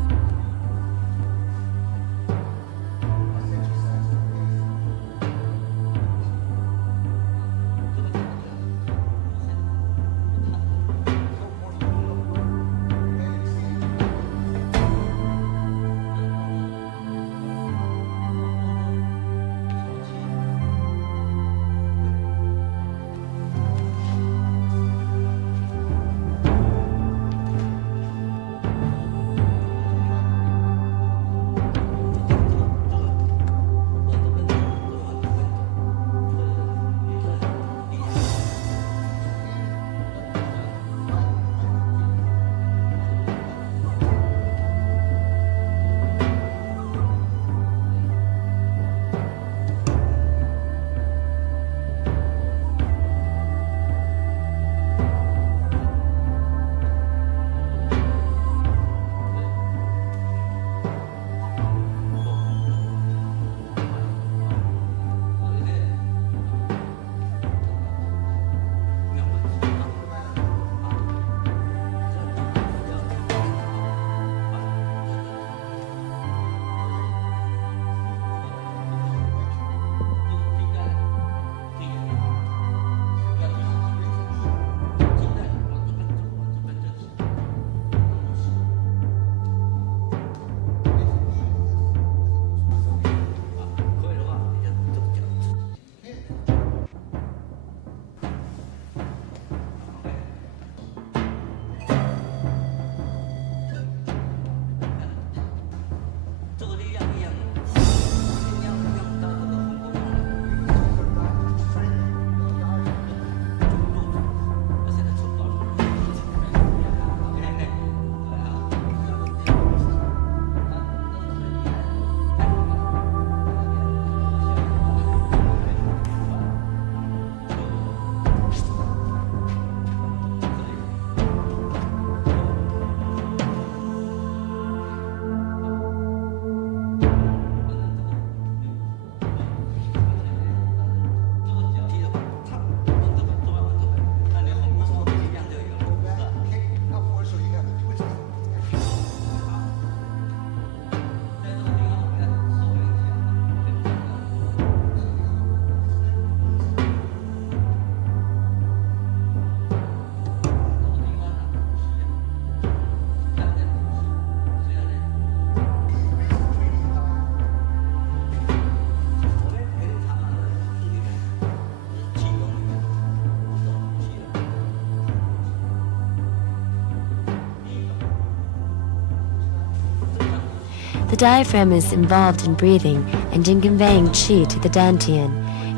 The diaphragm is involved in breathing and in conveying qi to the dantian.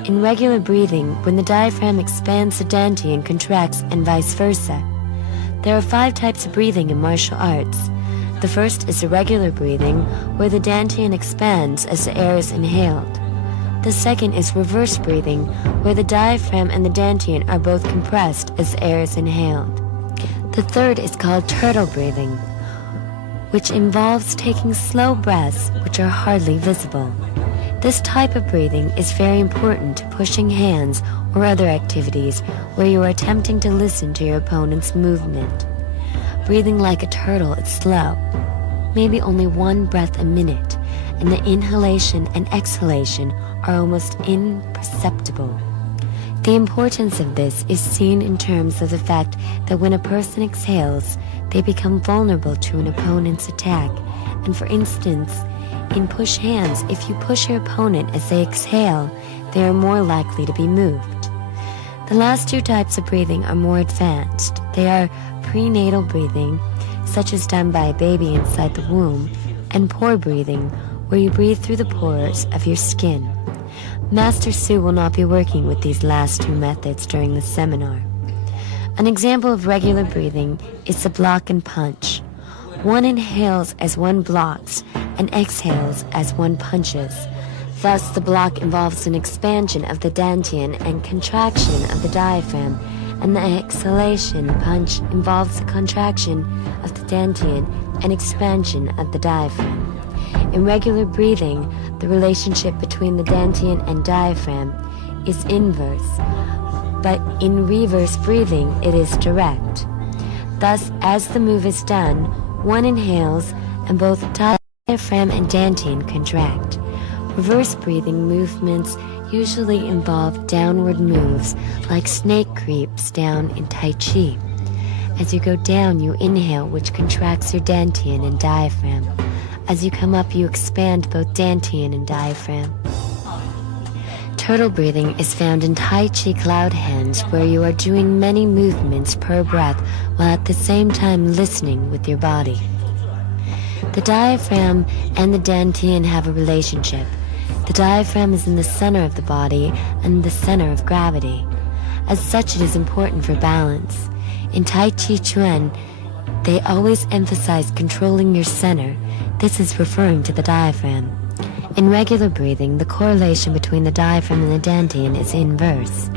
In regular breathing, when the diaphragm expands, the dantian contracts, and vice versa. There are 5 types of breathing in martial arts. The first is irregular breathing, where the dantian expands as the air is inhaled. The second is reverse breathing, where the diaphragm and the dantian are both compressed as the air is inhaled. The third is called turtle breathing, which involves taking slow breaths which are hardly visible. This type of breathing is very important to pushing hands or other activities where you are attempting to listen to your opponent's movement. Breathing like a turtle is slow, maybe only 1 breath a minute, and the inhalation and exhalation are almost imperceptible. The importance of this is seen in terms of the fact that when a person exhales, they become vulnerable to an opponent's attack, and for instance, in push hands, if you push your opponent as they exhale, they are more likely to be moved. The last 2 types of breathing are more advanced. They are prenatal breathing, such as done by a baby inside the womb, and pore breathing, where you breathe through the pores of your skin. Master Su will not be working with these last 2 methods during the seminar. An example of regular breathing is the block and punch. One inhales as one blocks and exhales as one punches. Thus, the block involves an expansion of the dantian and contraction of the diaphragm, and the exhalation punch involves the contraction of the dantian and expansion of the diaphragm. In regular breathing, the relationship between the dantian and diaphragm is inverse, but in reverse breathing, it is direct. Thus, as the move is done, one inhales and both diaphragm and dantian contract. Reverse breathing movements usually involve downward moves like snake creeps down in Tai Chi. As you go down, you inhale, which contracts your dantian and diaphragm. As you come up, you expand both dantian and diaphragm. Turtle breathing is found in Tai Chi cloud hands, where you are doing many movements per breath while at the same time listening with your body. The diaphragm and the dantian have a relationship. The diaphragm is in the center of the body and the center of gravity. As such, it is important for balance. In Tai Chi Chuan, they always emphasize controlling your center. This is referring to the diaphragm. In regular breathing, the correlation between the diaphragm and the dantian is inverse.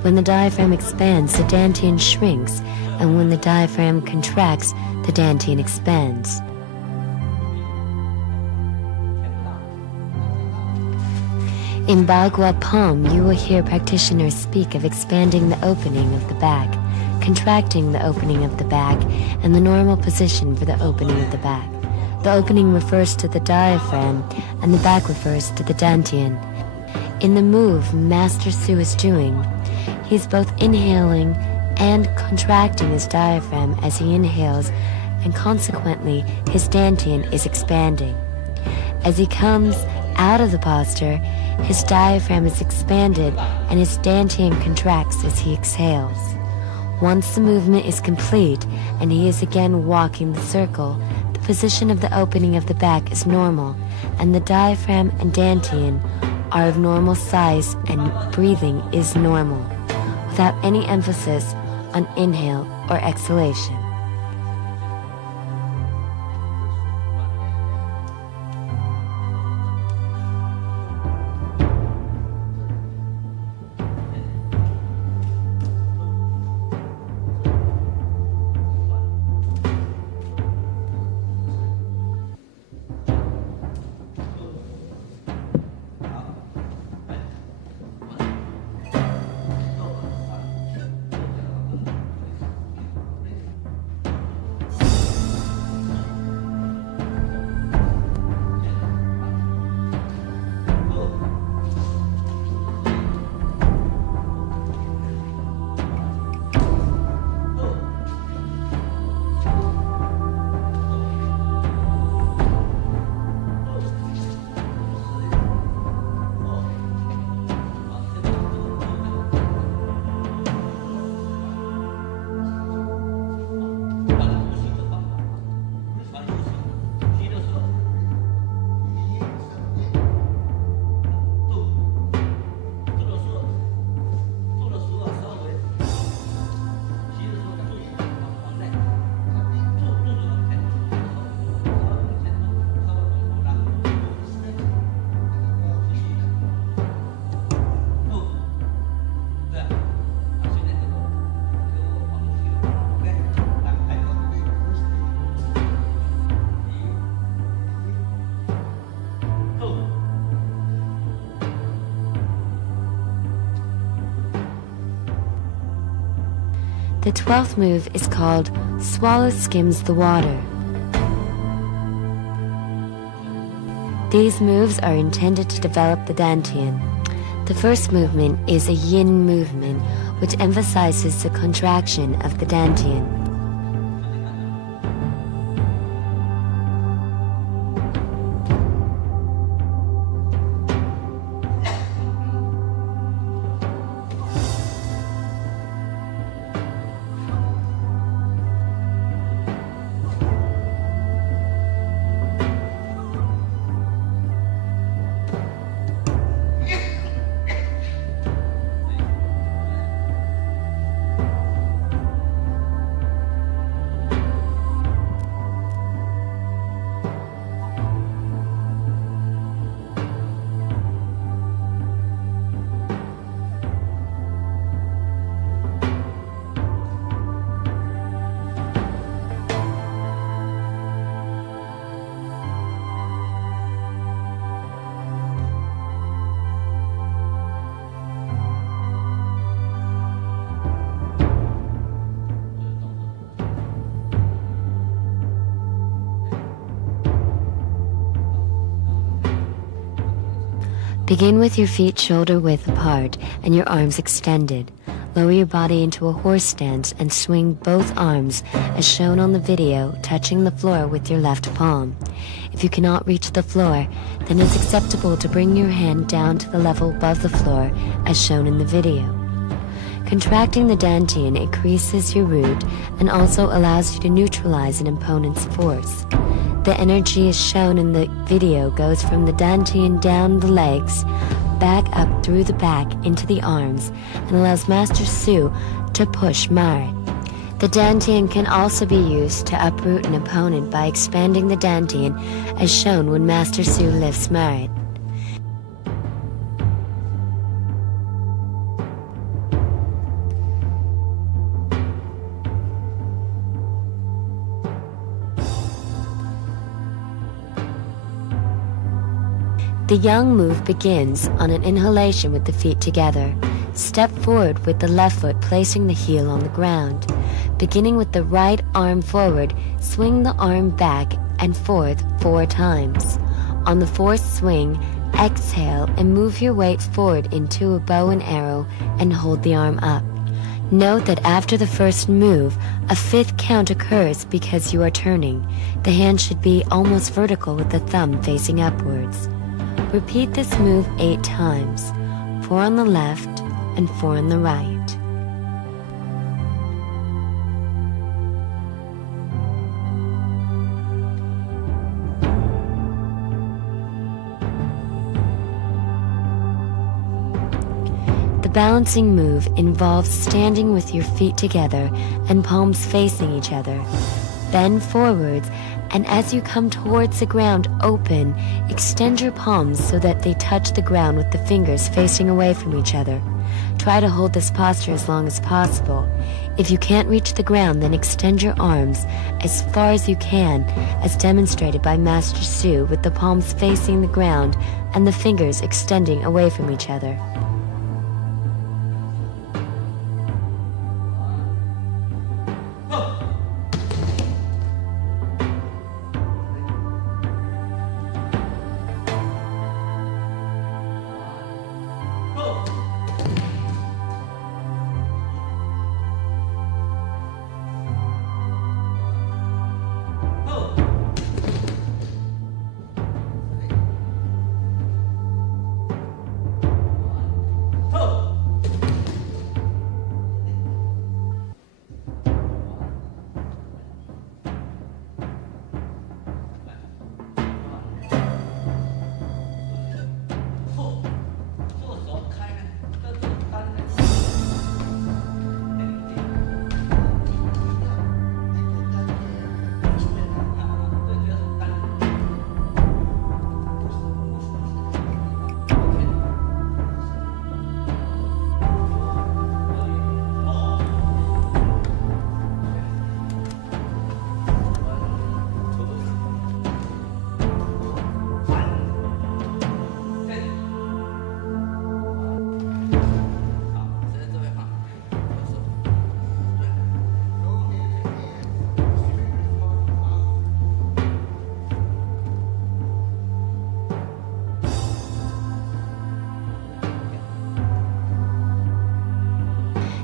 When the diaphragm expands, the dantian shrinks, and when the diaphragm contracts, the dantian expands. In Bagua Palm, you will hear practitioners speak of expanding the opening of the back, contracting the opening of the back, and the normal position for the opening of the back. The opening refers to the diaphragm, and the back refers to the dantian. In the move Master Su is doing, he is both inhaling and contracting his diaphragm as he inhales, and consequently his dantian is expanding. As he comes out of the posture, his diaphragm is expanded and his dantian contracts as he exhales. Once the movement is complete and he is again walking the circle, the position of the opening of the back is normal, and the diaphragm and dantian are of normal size, and breathing is normal, without any emphasis on inhale or exhalation. The 12th move is called Swallow Skims the Water. These moves are intended to develop the dantian. The first movement is a yin movement, which emphasizes the contraction of the dantian. Begin with your feet shoulder width apart and your arms extended. Lower your body into a horse stance and swing both arms as shown on the video, touching the floor with your left palm. If you cannot reach the floor, then it's acceptable to bring your hand down to the level above the floor as shown in the video. Contracting the dantian increases your root and also allows you to neutralize an opponent's force. The energy as shown in the video goes from the dantian down the legs, back up through the back into the arms, and allows Master Su to push Marit. The dantian can also be used to uproot an opponent by expanding the dantian as shown when Master Su lifts Marit. The yang move begins on an inhalation with the feet together. Step forward with the left foot placing the heel on the ground. Beginning with the right arm forward, swing the arm back and forth 4 times. On the 4th swing, exhale and move your weight forward into a bow and arrow and hold the arm up. Note that after the first move, a 5th count occurs because you are turning. The hand should be almost vertical with the thumb facing upwards. Repeat this move 8 times, 4 on the left and 4 on the right. The balancing move involves standing with your feet together and palms facing each other. Bend forwards, and as you come towards the ground open, extend your palms so that they touch the ground with the fingers facing away from each other. Try to hold this posture as long as possible. If you can't reach the ground, then extend your arms as far as you can, as demonstrated by Master Su, with the palms facing the ground and the fingers extending away from each other.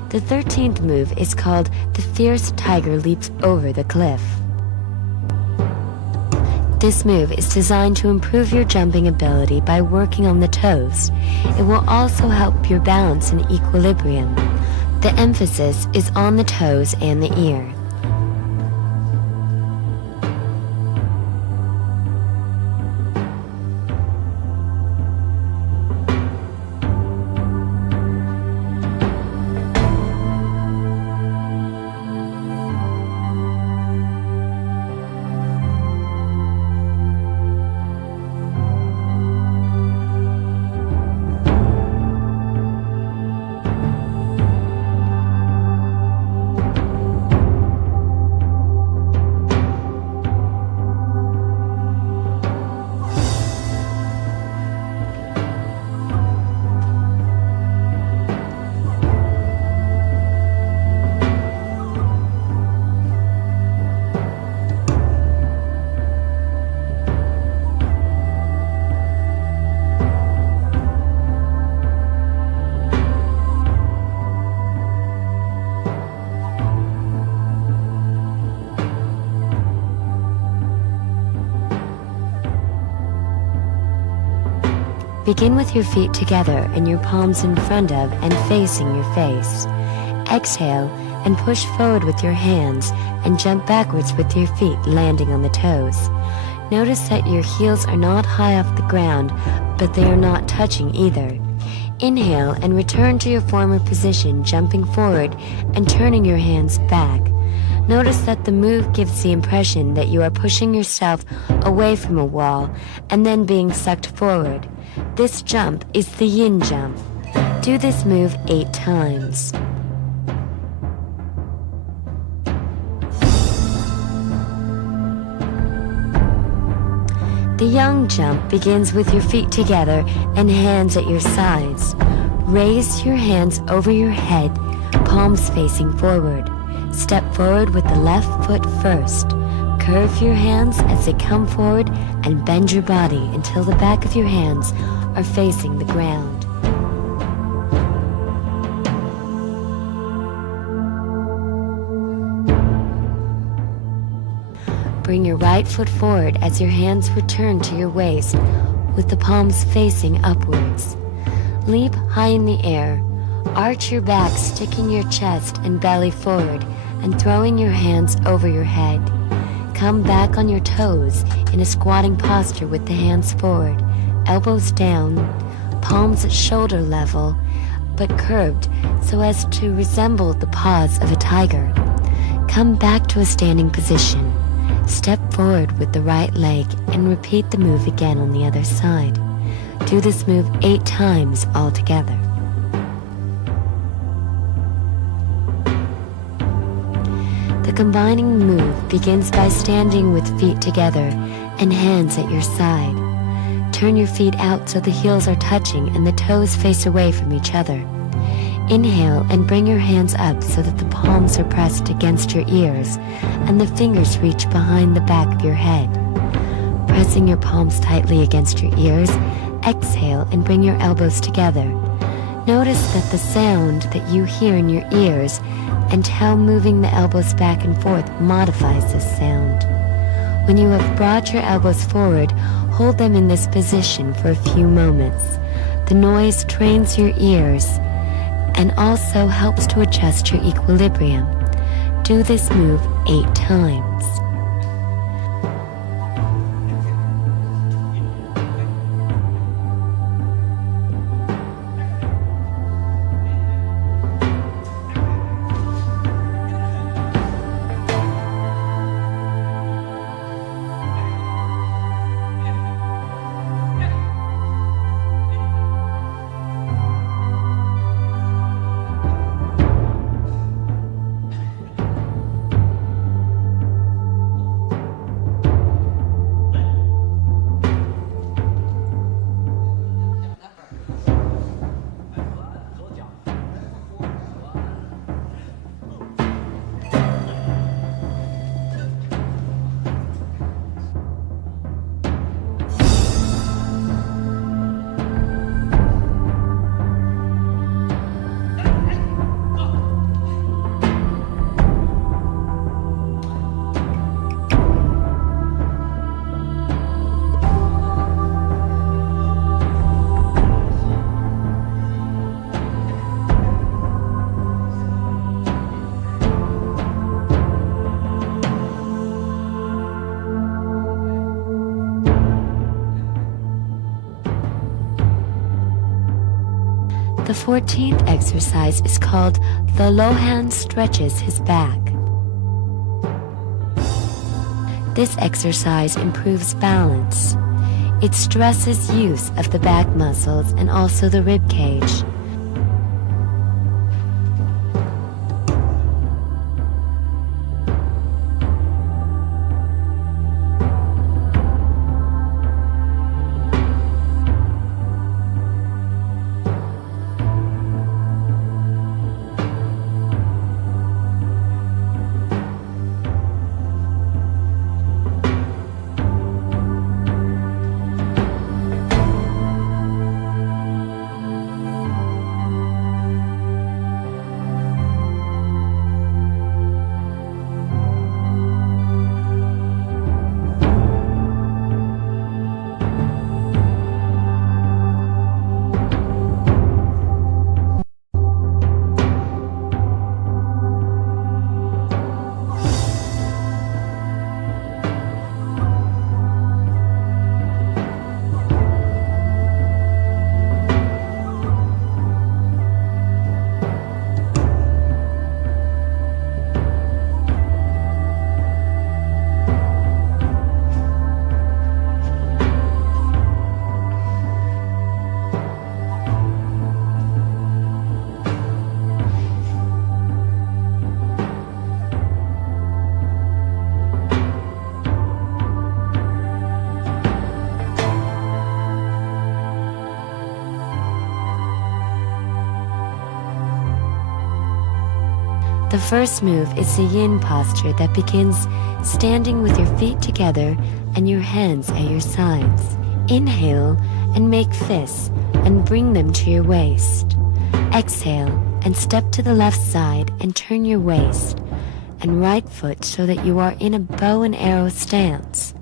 The 13th move is called the Fierce Tiger Leaps Over the Cliff. This move is designed to improve your jumping ability by working on the toes. It will also help your balance and equilibrium. The emphasis is on the toes and the ear. Begin with your feet together and your palms in front of and facing your face. Exhale and push forward with your hands and jump backwards with your feet landing on the toes. Notice that your heels are not high off the ground, but they are not touching either. Inhale and return to your former position, jumping forward and turning your hands back. Notice that the move gives the impression that you are pushing yourself away from a wall and then being sucked forward. This jump is the yin jump. Do this move 8 times. The yang jump begins with your feet together and hands at your sides. Raise your hands over your head, palms facing forward. Step forward with the left foot first. Curve your hands as they come forward and bend your body until the back of your hands are facing the ground. Bring your right foot forward as your hands return to your waist with the palms facing upwards. Leap high in the air. Arch your back, sticking your chest and belly forward and throwing your hands over your head. Come back on your toes in a squatting posture with the hands forward, elbows down, palms at shoulder level, but curved so as to resemble the paws of a tiger. Come back to a standing position. Step forward with the right leg and repeat the move again on the other side. Do this move 8 times altogether. The combining move begins by standing with feet together and hands at your side. Turn your feet out so the heels are touching and the toes face away from each other. Inhale and bring your hands up so that the palms are pressed against your ears and the fingers reach behind the back of your head. Pressing your palms tightly against your ears, exhale and bring your elbows together. Notice that the sound that you hear in your ears and how moving the elbows back and forth modifies this sound. When you have brought your elbows forward, hold them in this position for a few moments. The noise trains your ears and also helps to adjust your equilibrium. Do this move 8 times. The 14th exercise is called the Lohan stretches his back. This exercise improves balance. It stresses use of the back muscles and also the rib cage. The first move is the yin posture that begins standing with your feet together and your hands at your sides. Inhale and make fists and bring them to your waist. Exhale and step to the left side and turn your waist and right foot so that you are in a bow and arrow stance.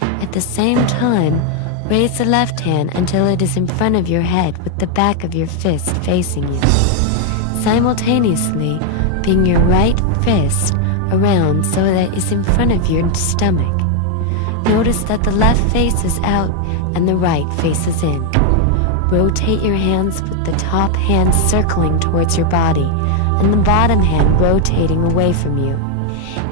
At the same time, raise the left hand until it is in front of your head with the back of your fist facing you. Simultaneously, bring your right fist around so that it's in front of your stomach. Notice that the left faces out and the right faces in. Rotate your hands with the top hand circling towards your body and the bottom hand rotating away from you.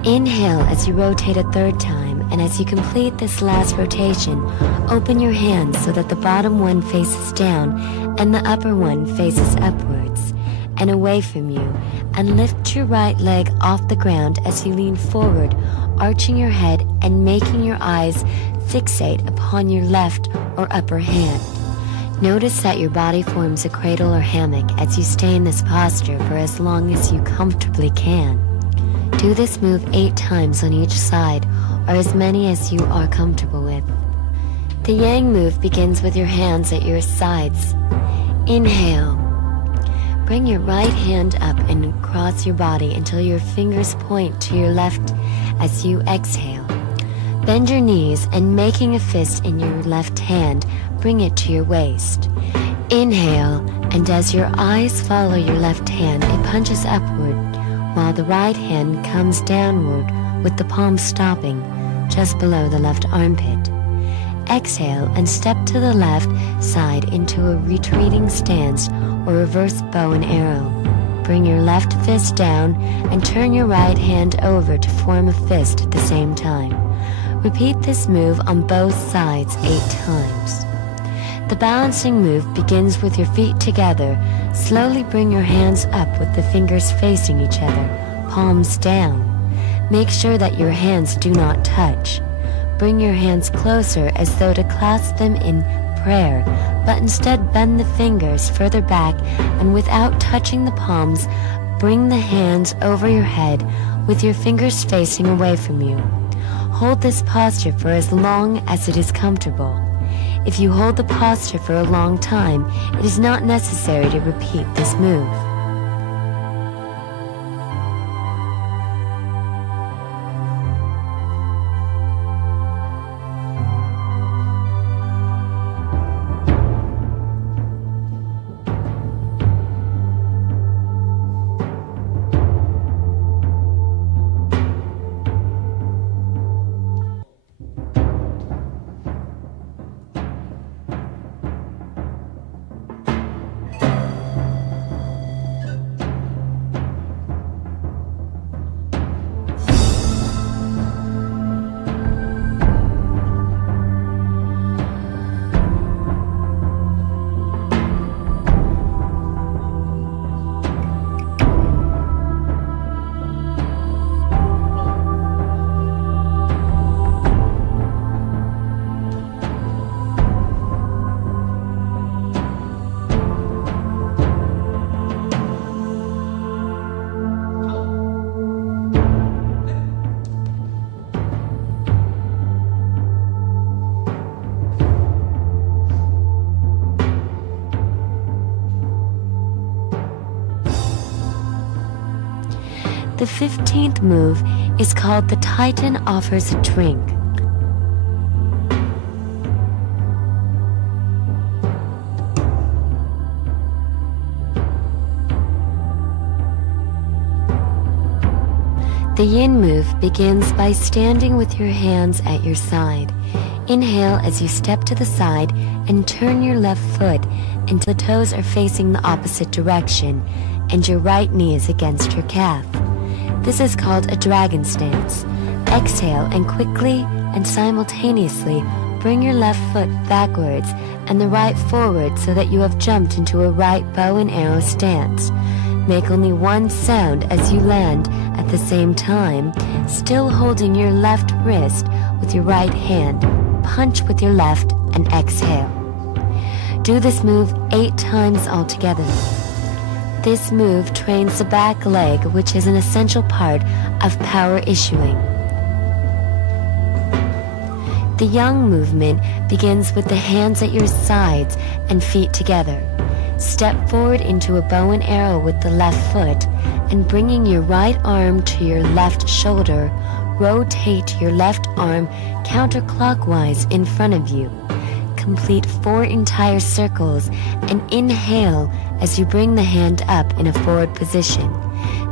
Inhale as you rotate a third time, and as you complete this last rotation, open your hands so that the bottom one faces down and the upper one faces upwards and away from you, and lift your right leg off the ground as you lean forward, arching your head and making your eyes fixate upon your left or upper hand. Notice that your body forms a cradle or hammock as you stay in this posture for as long as you comfortably can. Do this move 8 times on each side, or as many as you are comfortable with. The yang move begins with your hands at your sides. Inhale. Bring your right hand up and cross your body until your fingers point to your left as you exhale. Bend your knees and making a fist in your left hand, bring it to your waist. Inhale, and as your eyes follow your left hand, it punches upward, while the right hand comes downward with the palm stopping just below the left armpit. Exhale and step to the left side into a retreating stance or reverse bow and arrow. Bring your left fist down and turn your right hand over to form a fist at the same time. Repeat this move on both sides 8 times. The balancing move begins with your feet together. Slowly bring your hands up with the fingers facing each other, palms down. Make sure that your hands do not touch. Bring your hands closer as though to clasp them in prayer, but instead bend the fingers further back and without touching the palms, bring the hands over your head with your fingers facing away from you. Hold this posture for as long as it is comfortable. If you hold the posture for a long time, it is not necessary to repeat this move. The 15th move is called the Titan Offers a Drink. The Yin move begins by standing with your hands at your side. Inhale as you step to the side and turn your left foot until the toes are facing the opposite direction and your right knee is against your calf. This is called a dragon stance. Exhale and quickly and simultaneously bring your left foot backwards and the right forward so that you have jumped into a right bow and arrow stance. Make only one sound as you land at the same time, still holding your left wrist with your right hand. Punch with your left and exhale. Do this move 8 times altogether. This move trains the back leg, which is an essential part of power issuing. The Yang movement begins with the hands at your sides and feet together. Step forward into a bow and arrow with the left foot and bringing your right arm to your left shoulder, rotate your left arm counterclockwise in front of you. Complete 4 entire circles and inhale as you bring the hand up in a forward position,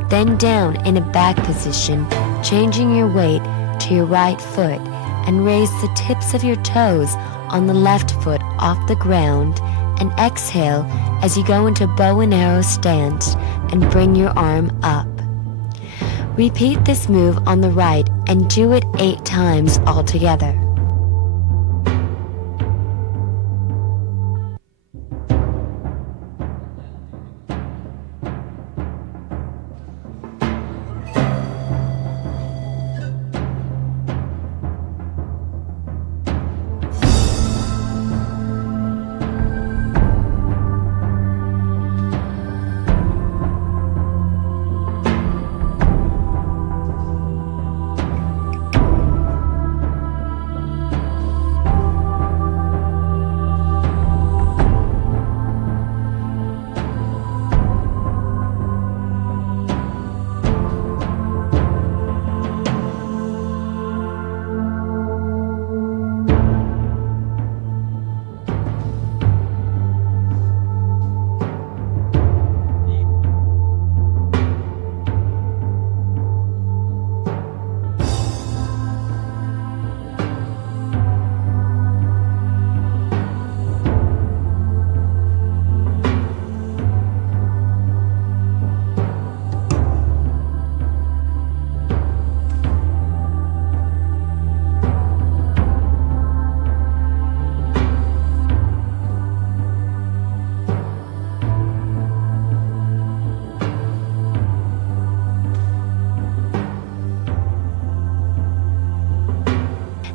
then down in a back position, changing your weight to your right foot and raise the tips of your toes on the left foot off the ground and exhale as you go into bow and arrow stance and bring your arm up. Repeat this move on the right and do it 8 times altogether.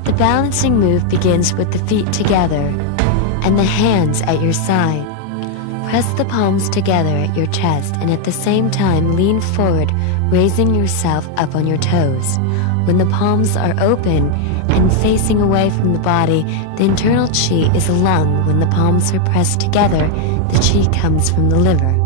The balancing move begins with the feet together and the hands at your side. Press the palms together at your chest and at the same time lean forward, raising yourself up on your toes. When the palms are open and facing away from the body, the internal chi is a lung. When the palms are pressed together, the chi comes from the liver.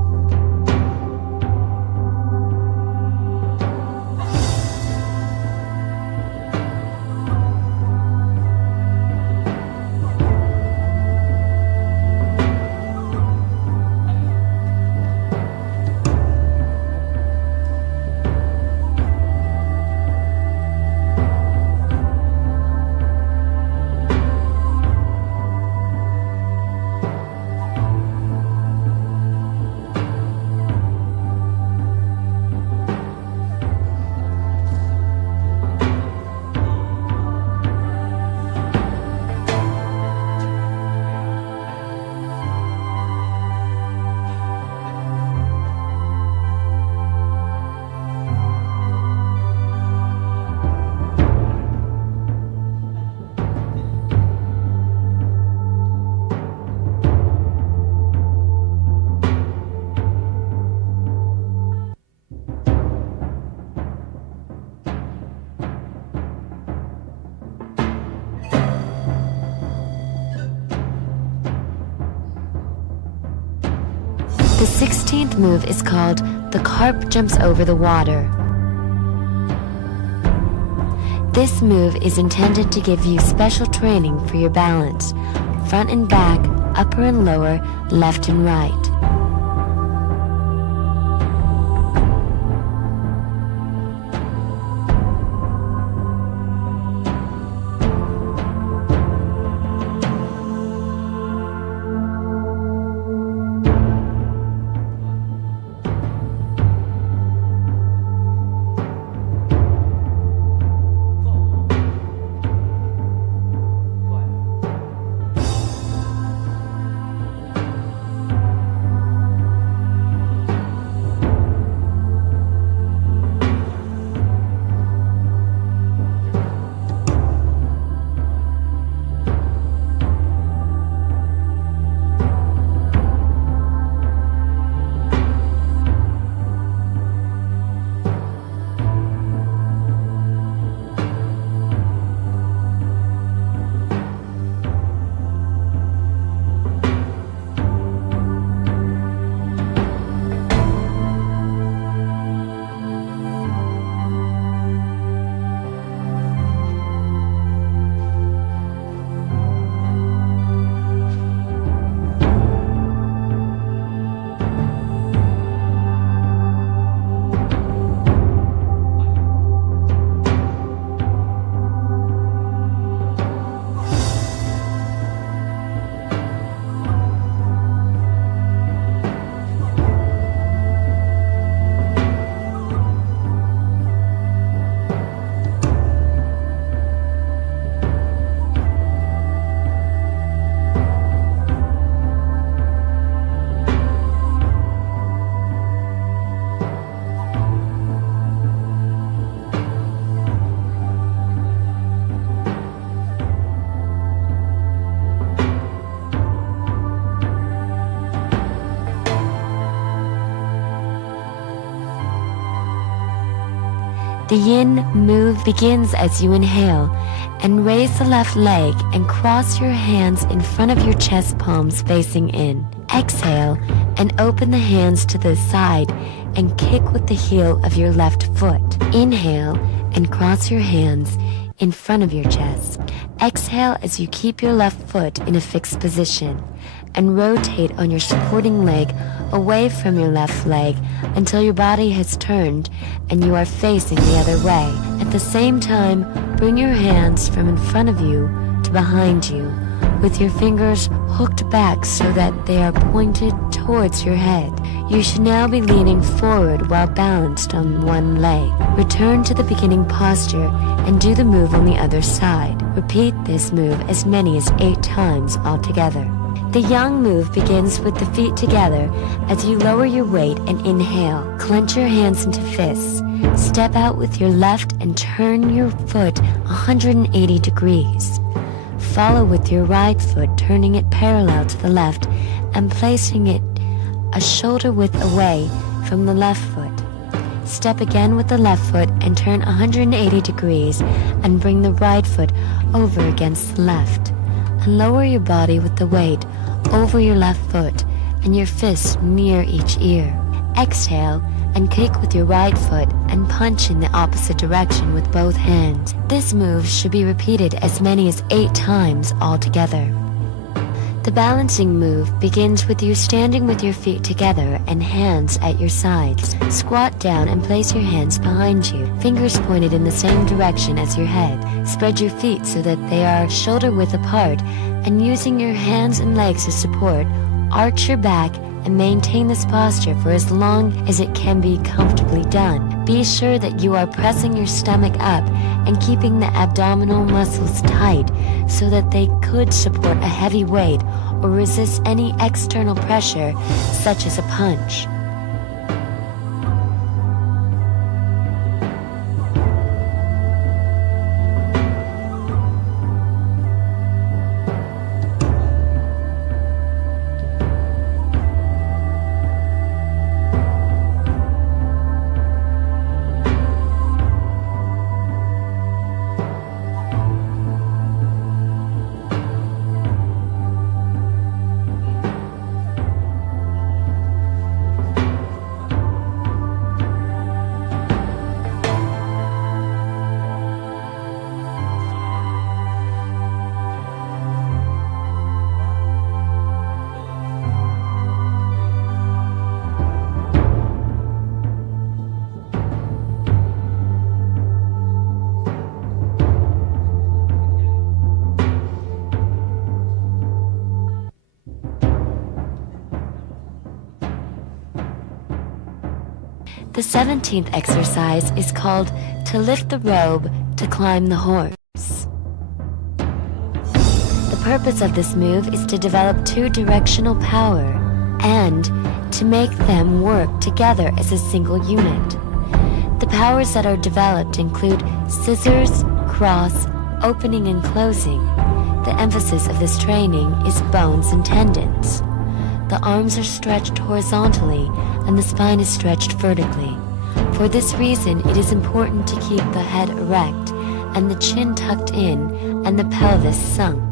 The 16th move is called the carp jumps over the water. This move is intended to give you special training for your balance, front and back, upper and lower, left and right. The yin move begins as you inhale and raise the left leg and cross your hands in front of your chest palms facing in. Exhale and open the hands to the side and kick with the heel of your left foot. Inhale and cross your hands in front of your chest. Exhale as you keep your left foot in a fixed position and rotate on your supporting leg away from your left leg until your body has turned and you are facing the other way. At the same time, bring your hands from in front of you to behind you, with your fingers hooked back so that they are pointed towards your head. You should now be leaning forward while balanced on one leg. Return to the beginning posture and do the move on the other side. Repeat this move as many as 8 times altogether. The yang move begins with the feet together as you lower your weight and inhale. Clench your hands into fists. Step out with your left and turn your foot 180 degrees. Follow with your right foot, turning it parallel to the left and placing it a shoulder width away from the left foot. Step again with the left foot and turn 180 degrees and bring the right foot over against the left. And lower your body with the weight over your left foot and your fists near each ear. Exhale and kick with your right foot and punch in the opposite direction with both hands. This move should be repeated as many as 8 times altogether. The balancing move begins with you standing with your feet together and hands at your sides. Squat down and place your hands behind you, fingers pointed in the same direction as your head. Spread your feet so that they are shoulder width apart, and using your hands and legs as support, arch your back and maintain this posture for as long as it can be comfortably done. Be sure that you are pressing your stomach up and keeping the abdominal muscles tight so that they could support a heavy weight or resist any external pressure, such as a punch. The 17th exercise is called to lift the robe to climb the horse. The purpose of this move is to develop two-directional power and to make them work together as a single unit. The powers that are developed include scissors, cross, opening and closing. The emphasis of this training is bones and tendons. The arms are stretched horizontally and the spine is stretched vertically. For this reason, it is important to keep the head erect and the chin tucked in and the pelvis sunk.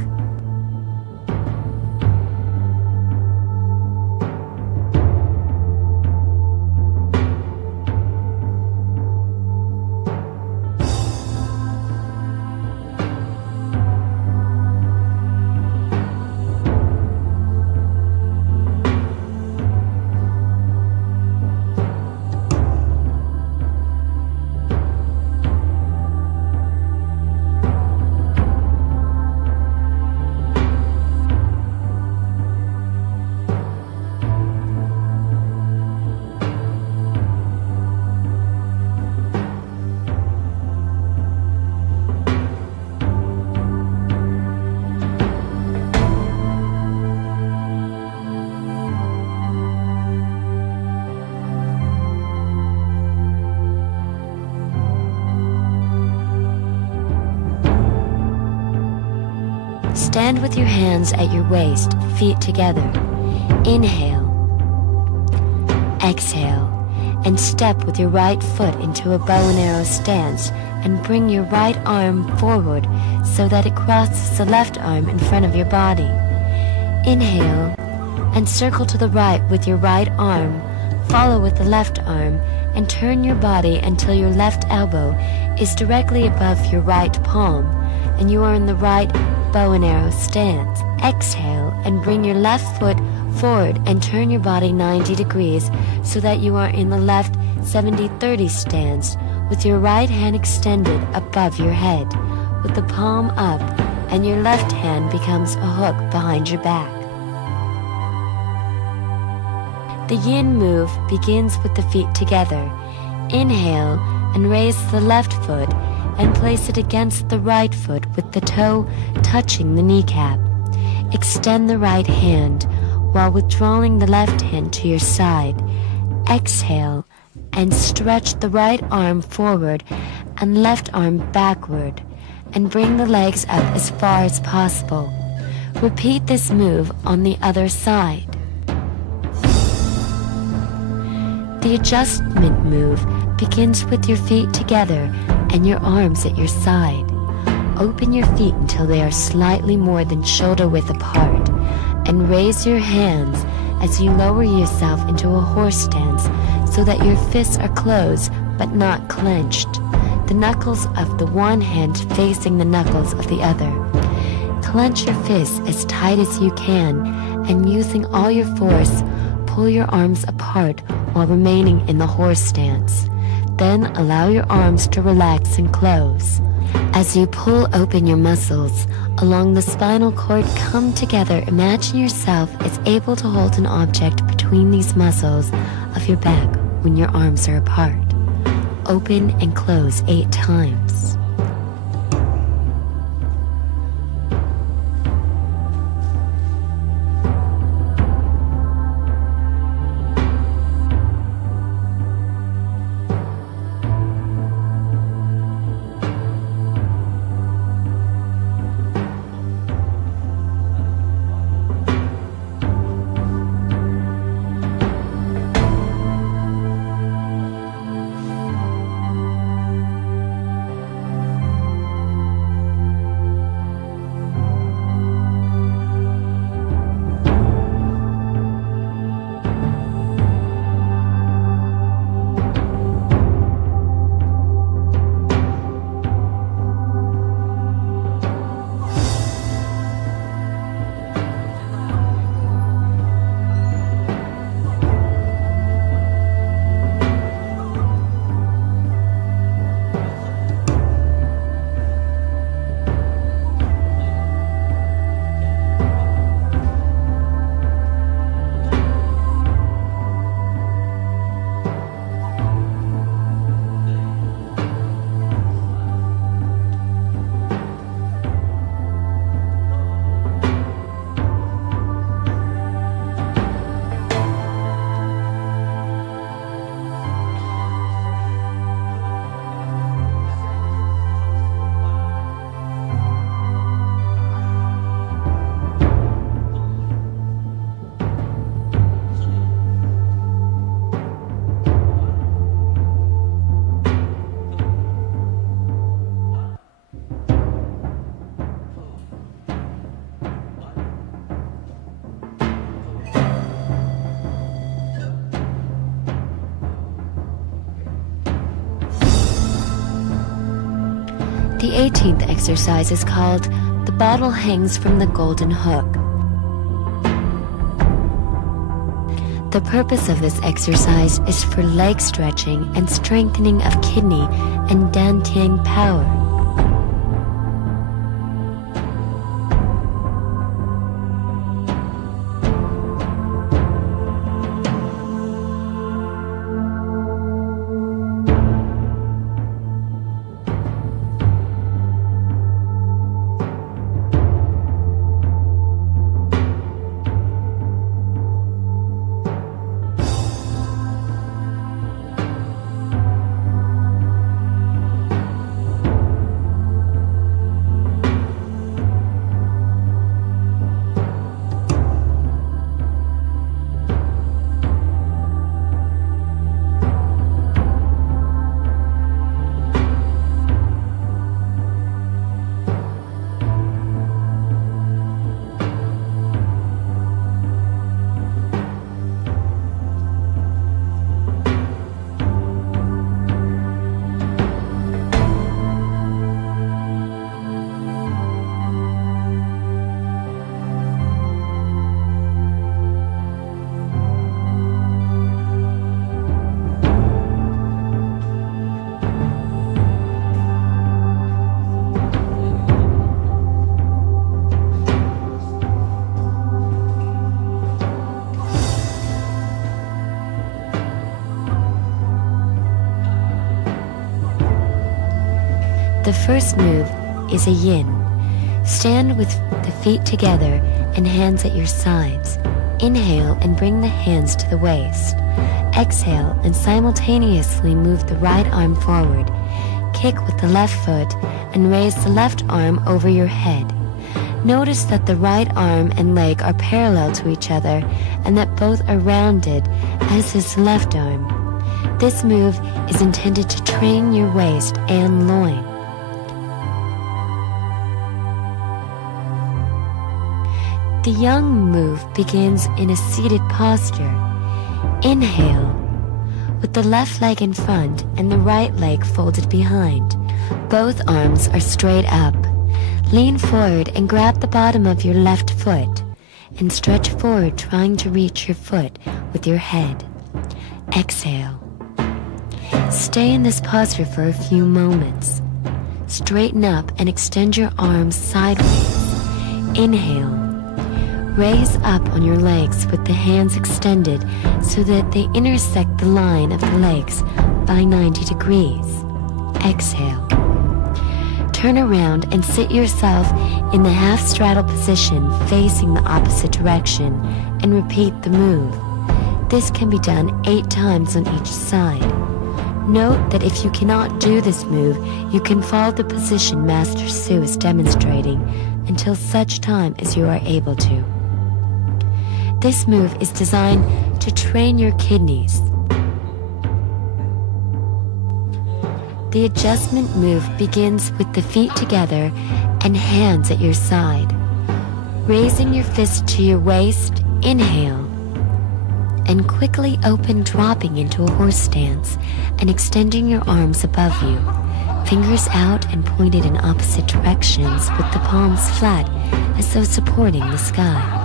Stand with your hands at your waist, feet together. Inhale. Exhale. And step with your right foot into a bow and arrow stance and bring your right arm forward so that it crosses the left arm in front of your body. Inhale and circle to the right with your right arm. Follow with the left arm and turn your body until your left elbow is directly above your right palm and you are in the right bow and arrow stance. Exhale and bring your left foot forward and turn your body 90 degrees so that you are in the left 70-30 stance with your right hand extended above your head with the palm up and your left hand becomes a hook behind your back. The yin move begins with the feet together. Inhale and raise the left foot and place it against the right foot with the toe touching the kneecap. Extend the right hand while withdrawing the left hand to your side. Exhale and stretch the right arm forward and left arm backward and bring the legs up as far as possible. Repeat this move on the other side. The adjustment move begins with your feet together and your arms at your side. Open your feet until they are slightly more than shoulder width apart and raise your hands as you lower yourself into a horse stance so that your fists are closed but not clenched. The knuckles of the one hand facing the knuckles of the other. Clench your fists as tight as you can and using all your force, pull your arms apart while remaining in the horse stance. Then allow your arms to relax and close. As you pull open your muscles along the spinal cord come together, imagine yourself as able to hold an object between these muscles of your back when your arms are apart. Open and close 8 times. The 18th exercise is called The Bottle Hangs from the Golden Hook. The purpose of this exercise is for leg stretching and strengthening of kidney and dantian power. The first move is a yin. Stand with the feet together and hands at your sides. Inhale and bring the hands to the waist. Exhale and simultaneously move the right arm forward. Kick with the left foot and raise the left arm over your head. Notice that the right arm and leg are parallel to each other and that both are rounded, as is the left arm. This move is intended to train your waist and loin. The yang move begins in a seated posture. Inhale, with the left leg in front and the right leg folded behind. Both arms are straight up. Lean forward and grab the bottom of your left foot and stretch forward, trying to reach your foot with your head. Exhale. Stay in this posture for a few moments. Straighten up and extend your arms sideways. Inhale. Raise up on your legs with the hands extended so that they intersect the line of the legs by 90 degrees. Exhale. Turn around and sit yourself in the half-straddle position facing the opposite direction and repeat the move. This can be done 8 times on each side. Note that if you cannot do this move, you can follow the position Master Su is demonstrating until such time as you are able to. This move is designed to train your kidneys. The adjustment move begins with the feet together and hands at your side. Raising your fist to your waist, inhale, and quickly open, dropping into a horse stance and extending your arms above you. Fingers out and pointed in opposite directions with the palms flat as though supporting the sky.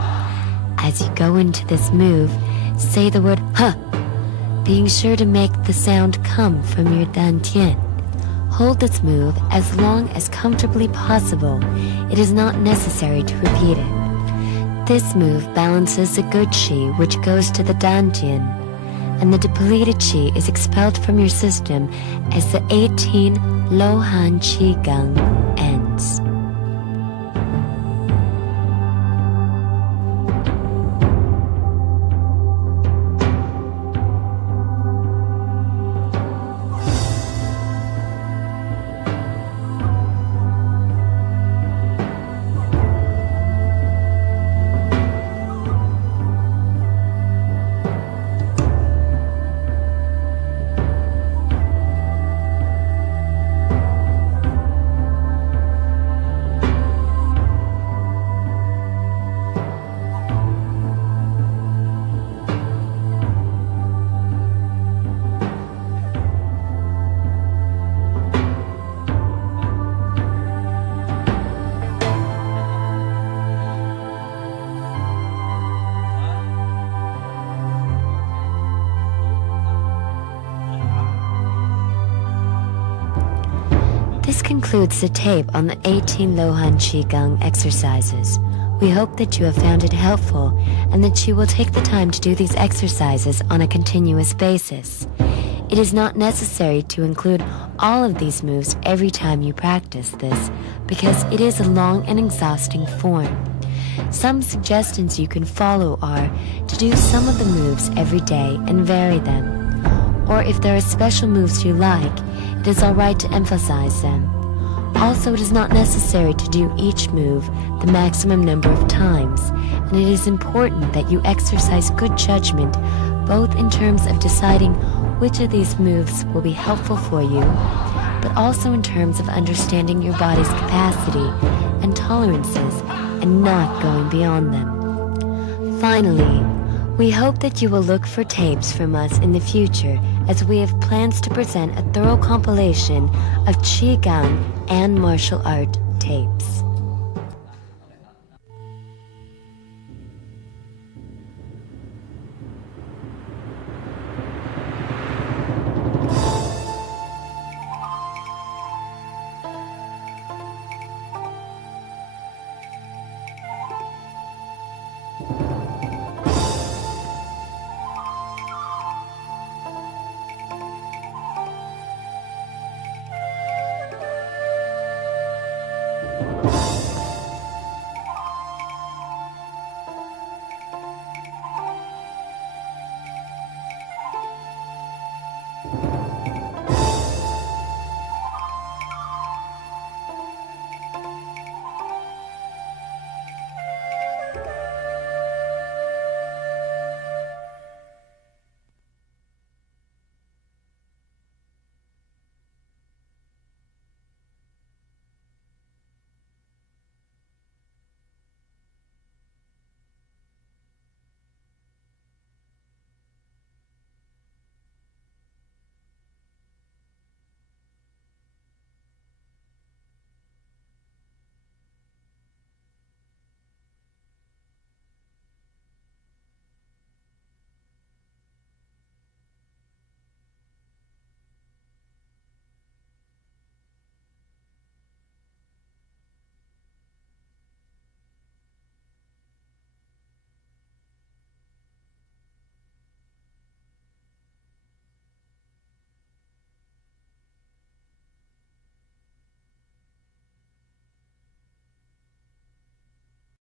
As you go into this move, say the word "huh," being sure to make the sound come from your dantian. Hold this move as long as comfortably possible. It is not necessary to repeat it. This move balances the good qi, which goes to the dantian, and the depleted qi is expelled from your system as the 18 Lohan Qi Gang ends. This concludes the tape on the 18 Lohan Qigong exercises. We hope that you have found it helpful and that you will take the time to do these exercises on a continuous basis. It is not necessary to include all of these moves every time you practice this because it is a long and exhausting form. Some suggestions you can follow are to do some of the moves every day and vary them. Or if there are special moves you like, it is alright to emphasize them. Also, it is not necessary to do each move the maximum number of times, and it is important that you exercise good judgment both in terms of deciding which of these moves will be helpful for you, but also in terms of understanding your body's capacity and tolerances and not going beyond them. Finally, we hope that you will look for tapes from us in the future as we have plans to present a thorough compilation of Qigong and martial art tapes.